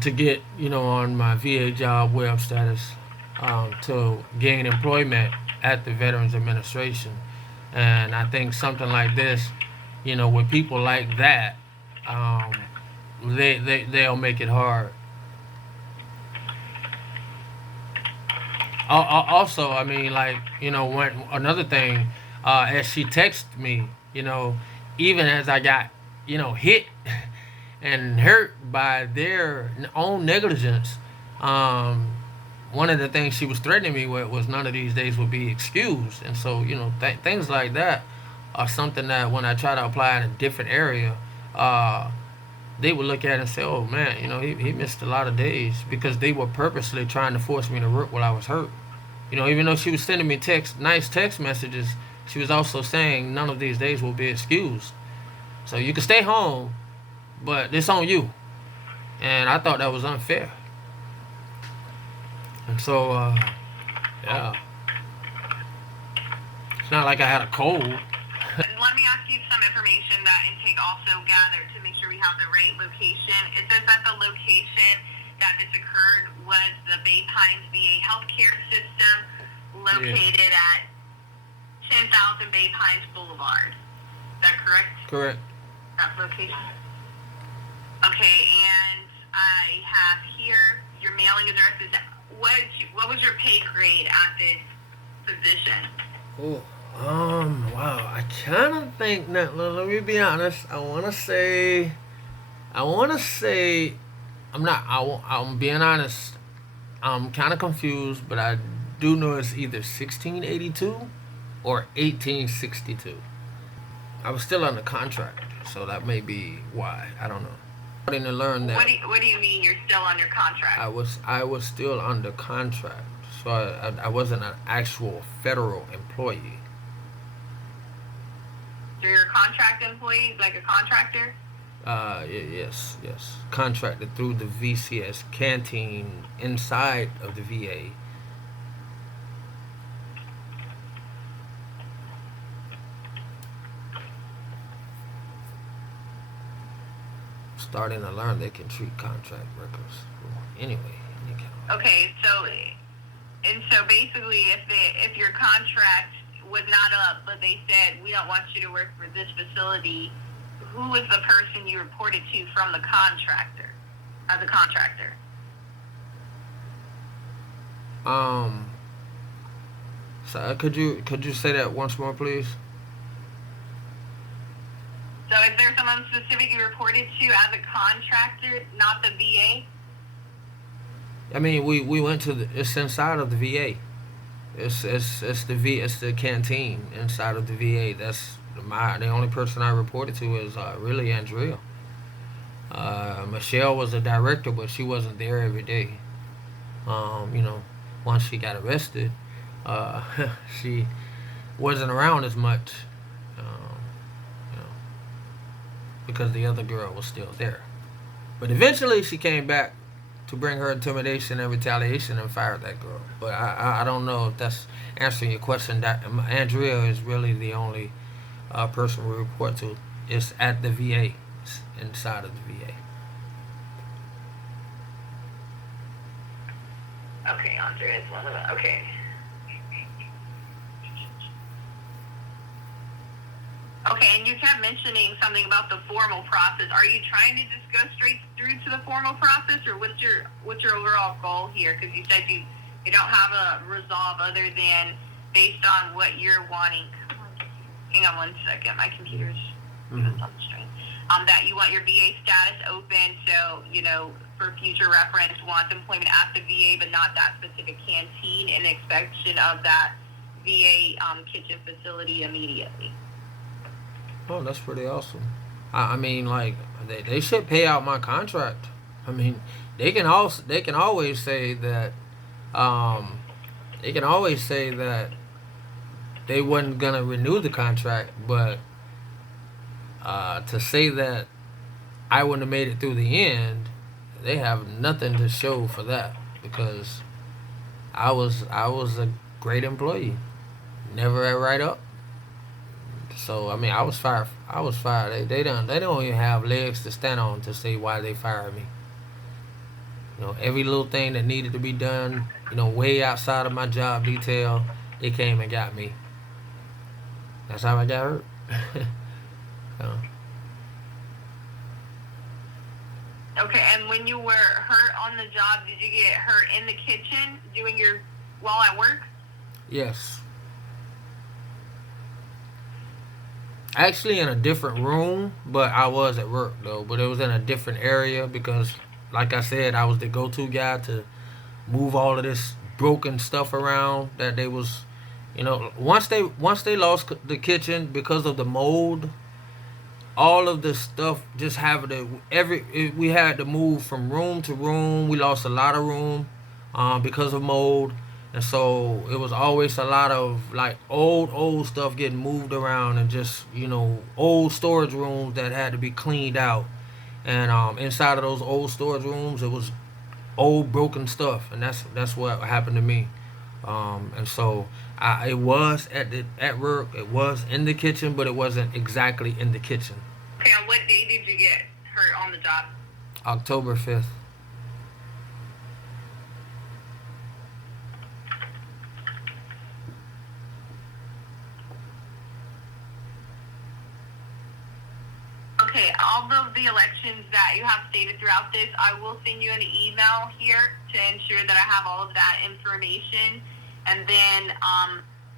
to get on my VA job web status to gain employment at the Veterans Administration. And I think something like this, with people like that, they'll make it hard. Also, I mean, like, when another thing, as she texted me, even as I got, hit and hurt by their own negligence, one of the things she was threatening me with was none of these days would be excused. And so, things like that are something that when I try to apply in a different area, they would look at it and say, oh man, he missed a lot of days, because they were purposely trying to force me to work while I was hurt. Even though she was sending me nice text messages, she was also saying none of these days will be excused. So you can stay home, but it's on you. And I thought that was unfair. And so, yeah. It's not like I had a cold. Let me ask you some information that Intake also gathered to make sure we have the right location. It says that the location that this occurred was the Bay Pines VA healthcare system located at 10,000 Bay Pines Boulevard. Is that correct? Correct. That location? Okay, and I have here your mailing address is what was your pay grade at this position? Oh, wow. I kind of think that. Let me be honest. I want to say. I'm being honest. I'm kind of confused, but I do know it's either 1682 or 1862. I was still under contract, so that may be why. I don't know. Starting to learn that. What do you mean you're still under contract? I was still under contract, so I wasn't an actual federal employee. So you're a contract employee, like a contractor? Yes. Contracted through the VCS canteen inside of the VA. Starting to learn they can treat contract workers. Anyway. Okay, so basically, if your contract was not up, but they said we don't want you to work for this facility, who was the person you reported to from the contractor, as a contractor? So could you say that once more, please? So is there someone specific you reported to as a contractor, not the VA? I mean, we went to it's inside of the VA. It's the canteen inside of the VA. That's the only person I reported to is really Andrea. Michelle was a director, but she wasn't there every day. Once she got arrested, she wasn't around as much, because the other girl was still there. But eventually she came back to bring her intimidation and retaliation and fired that girl. But I don't know if that's answering your question. That Andrea is really the only person we report to. It's at the VA, it's inside of the VA. Okay, Andrea is one of them. Okay. Okay, and you kept mentioning something about the formal process. Are you trying to just go straight through to the formal process, or what's your overall goal here? Because you said We don't have a resolve other than based on what you're wanting. Hang on one second. My computer's doing something strange. That you want your VA status open, so, for future reference, want employment at the VA, but not that specific canteen, in inspection of that VA kitchen facility immediately. Oh, that's pretty awesome. I mean, like, they should pay out my contract. I mean, they can always say that they can always say that they wasn't gonna renew the contract, but to say that I wouldn't have made it through the end, they have nothing to show for that, because I was a great employee, never a write up. So I mean, I was fired. I was fired. They don't even have legs to stand on to say why they fired me. Every little thing that needed to be done, way outside of my job detail, they came and got me. That's how I got hurt. So, Okay, and when you were hurt on the job, did you get hurt in the kitchen while at work? yes. Actually, in a different room, but I was at work though. But it was in a different area because, like I said, I was the go-to guy to move all of this broken stuff around that they was, once they lost the kitchen because of the mold, all of the stuff just have to we had to move from room to room. We lost a lot of room because of mold, and so it was always a lot of like old stuff getting moved around, and just old storage rooms that had to be cleaned out. And inside of those old storage rooms, it was old broken stuff, and that's what happened to me. And so it was at work. It was in the kitchen, but it wasn't exactly in the kitchen. Okay, on what day did you get hurt on the job? October 5th. Okay, all of the elections that you have stated throughout this, I will send you an email here to ensure that I have all of that information. And then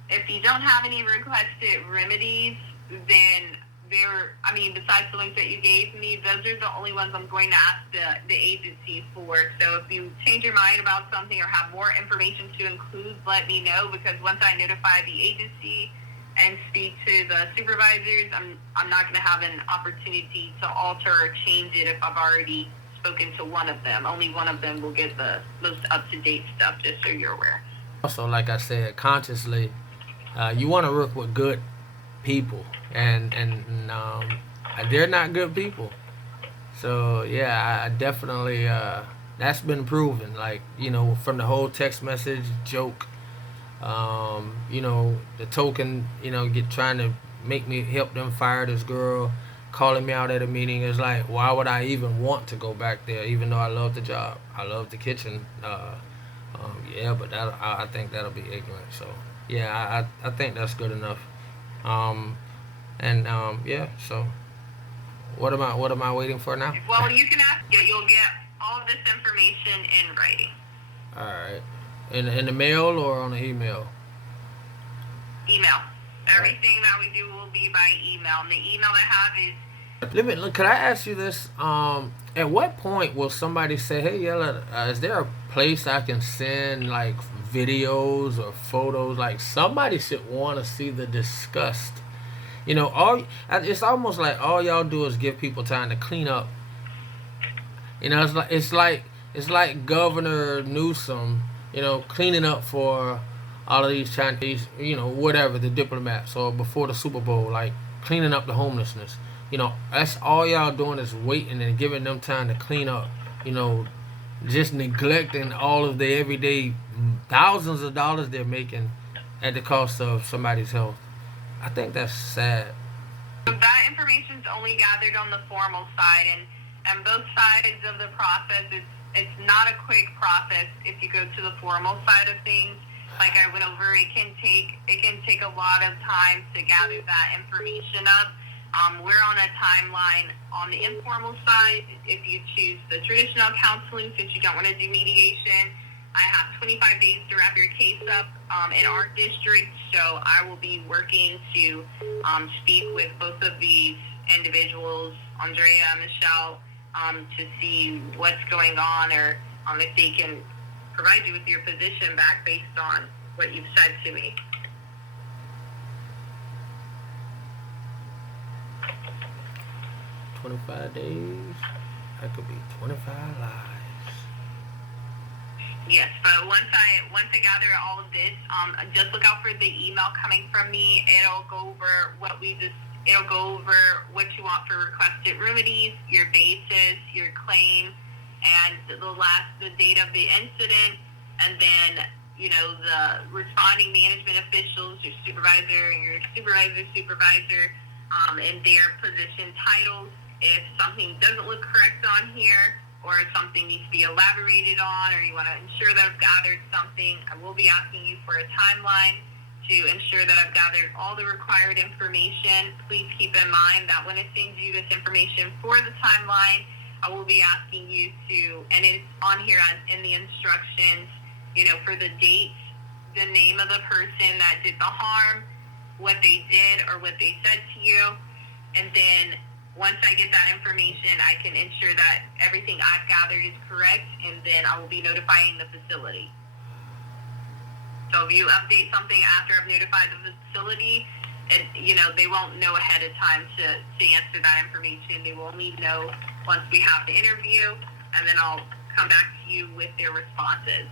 if you don't have any requested remedies, then besides the links that you gave me, those are the only ones I'm going to ask the agency for. So if you change your mind about something or have more information to include, let me know, because once I notify the agency and speak to the supervisors, I'm not going to have an opportunity to alter or change it if I've already spoken to one of them. Only one of them will get the most up-to-date stuff, just so you're aware. Also, like I said, consciously, you want to work with good people, and they're not good people. So yeah, I definitely that's been proven. Like from the whole text message joke. The token, trying to make me help them fire this girl, calling me out at a meeting is like, why would I even want to go back there, even though I love the job, I love the kitchen. Yeah, but I think that'll be ignorant. So yeah, I think that's good enough. Yeah. So what am I waiting for now? Well, you can ask. You'll get all of this information in writing. All right. In the mail or on the email? Email. Everything that we do will be by email. And the email I have is... Could I ask you this? At what point will somebody say, hey, Yella, is there a place I can send, like, videos or photos? Like, somebody should want to see the disgust. It's almost like all y'all do is give people time to clean up. It's like Governor Newsom, cleaning up for all of these Chinese, whatever, the diplomats, or before the Super Bowl, like cleaning up the homelessness. That's all y'all doing is waiting and giving them time to clean up. Just neglecting all of the everyday thousands of dollars they're making at the cost of somebody's health. I think that's sad. That information's only gathered on the formal side, and both sides of the process, it's not a quick process. If you go to the formal side of things, like I went over, it can take a lot of time to gather that information up. We're on a timeline on the informal side. If you choose the traditional counseling, since you don't want to do mediation, I have 25 days to wrap your case up in our district, so I will be working to speak with both of these individuals, Andrea and Michelle, to see what's going on, or if they can provide you with your position back based on what you've said to me. $25 days. That could be 25 lives. Yes, but once I gather all of this, just look out for the email coming from me. It'll go over it'll go over what you want for requested remedies, your basis, your claim, and the date of the incident, and then the responding management officials, your supervisor and your supervisor, and their position titles. If something doesn't look correct on here, or if something needs to be elaborated on, or you want to ensure that I've gathered something, I will be asking you for a timeline to ensure that I've gathered all the required information. Please keep in mind that when I send you this information for the timeline, I will be asking you to, and it's on here in the instructions, for the date, the name of the person that did the harm, what they did or what they said to you, and then once I get that information, I can ensure that everything I've gathered is correct, and then I will be notifying the facility. So if you update something after I've notified the facility, they won't know ahead of time to answer that information. They will only know once we have the interview, and then I'll come back to you with their responses.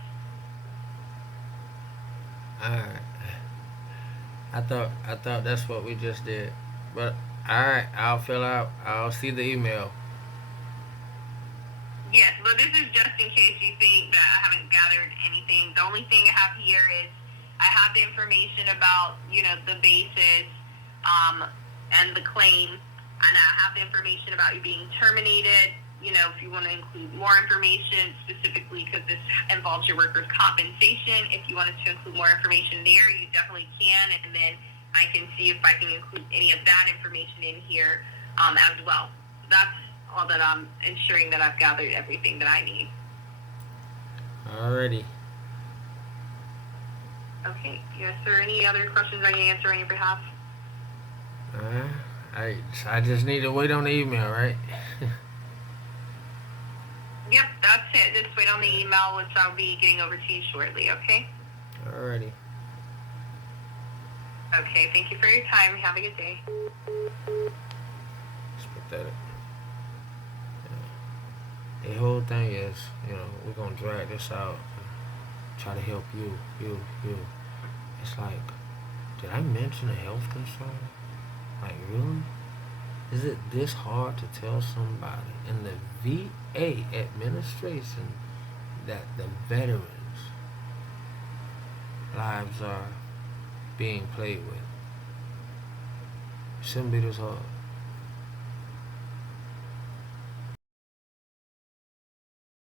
Alright. I thought that's what we just did. But alright, I'll see the email. Yes, but this is just in case you think that I haven't gathered anything. The only thing I have here is I have the information about, the basis, and the claim, and I have the information about you being terminated. If you want to include more information specifically, because this involves your workers' compensation, if you wanted to include more information there, you definitely can, and then I can see if I can include any of that information in here as well. So that's all that I'm ensuring that I've gathered everything that I need. Alrighty. Okay. Yes, sir. Any other questions I can answer on your behalf? I just need to wait on the email, right? Yep, that's it. Just wait on the email, which I'll be getting over to you shortly, okay? Alrighty. Okay, thank you for your time. Have a good day. It's pathetic. The whole thing is, we're going to drag this out and try to help you. It's like, did I mention a health concern? Like, really? Is it this hard to tell somebody in the VA administration that the veterans' lives are being played with? It shouldn't be this hard.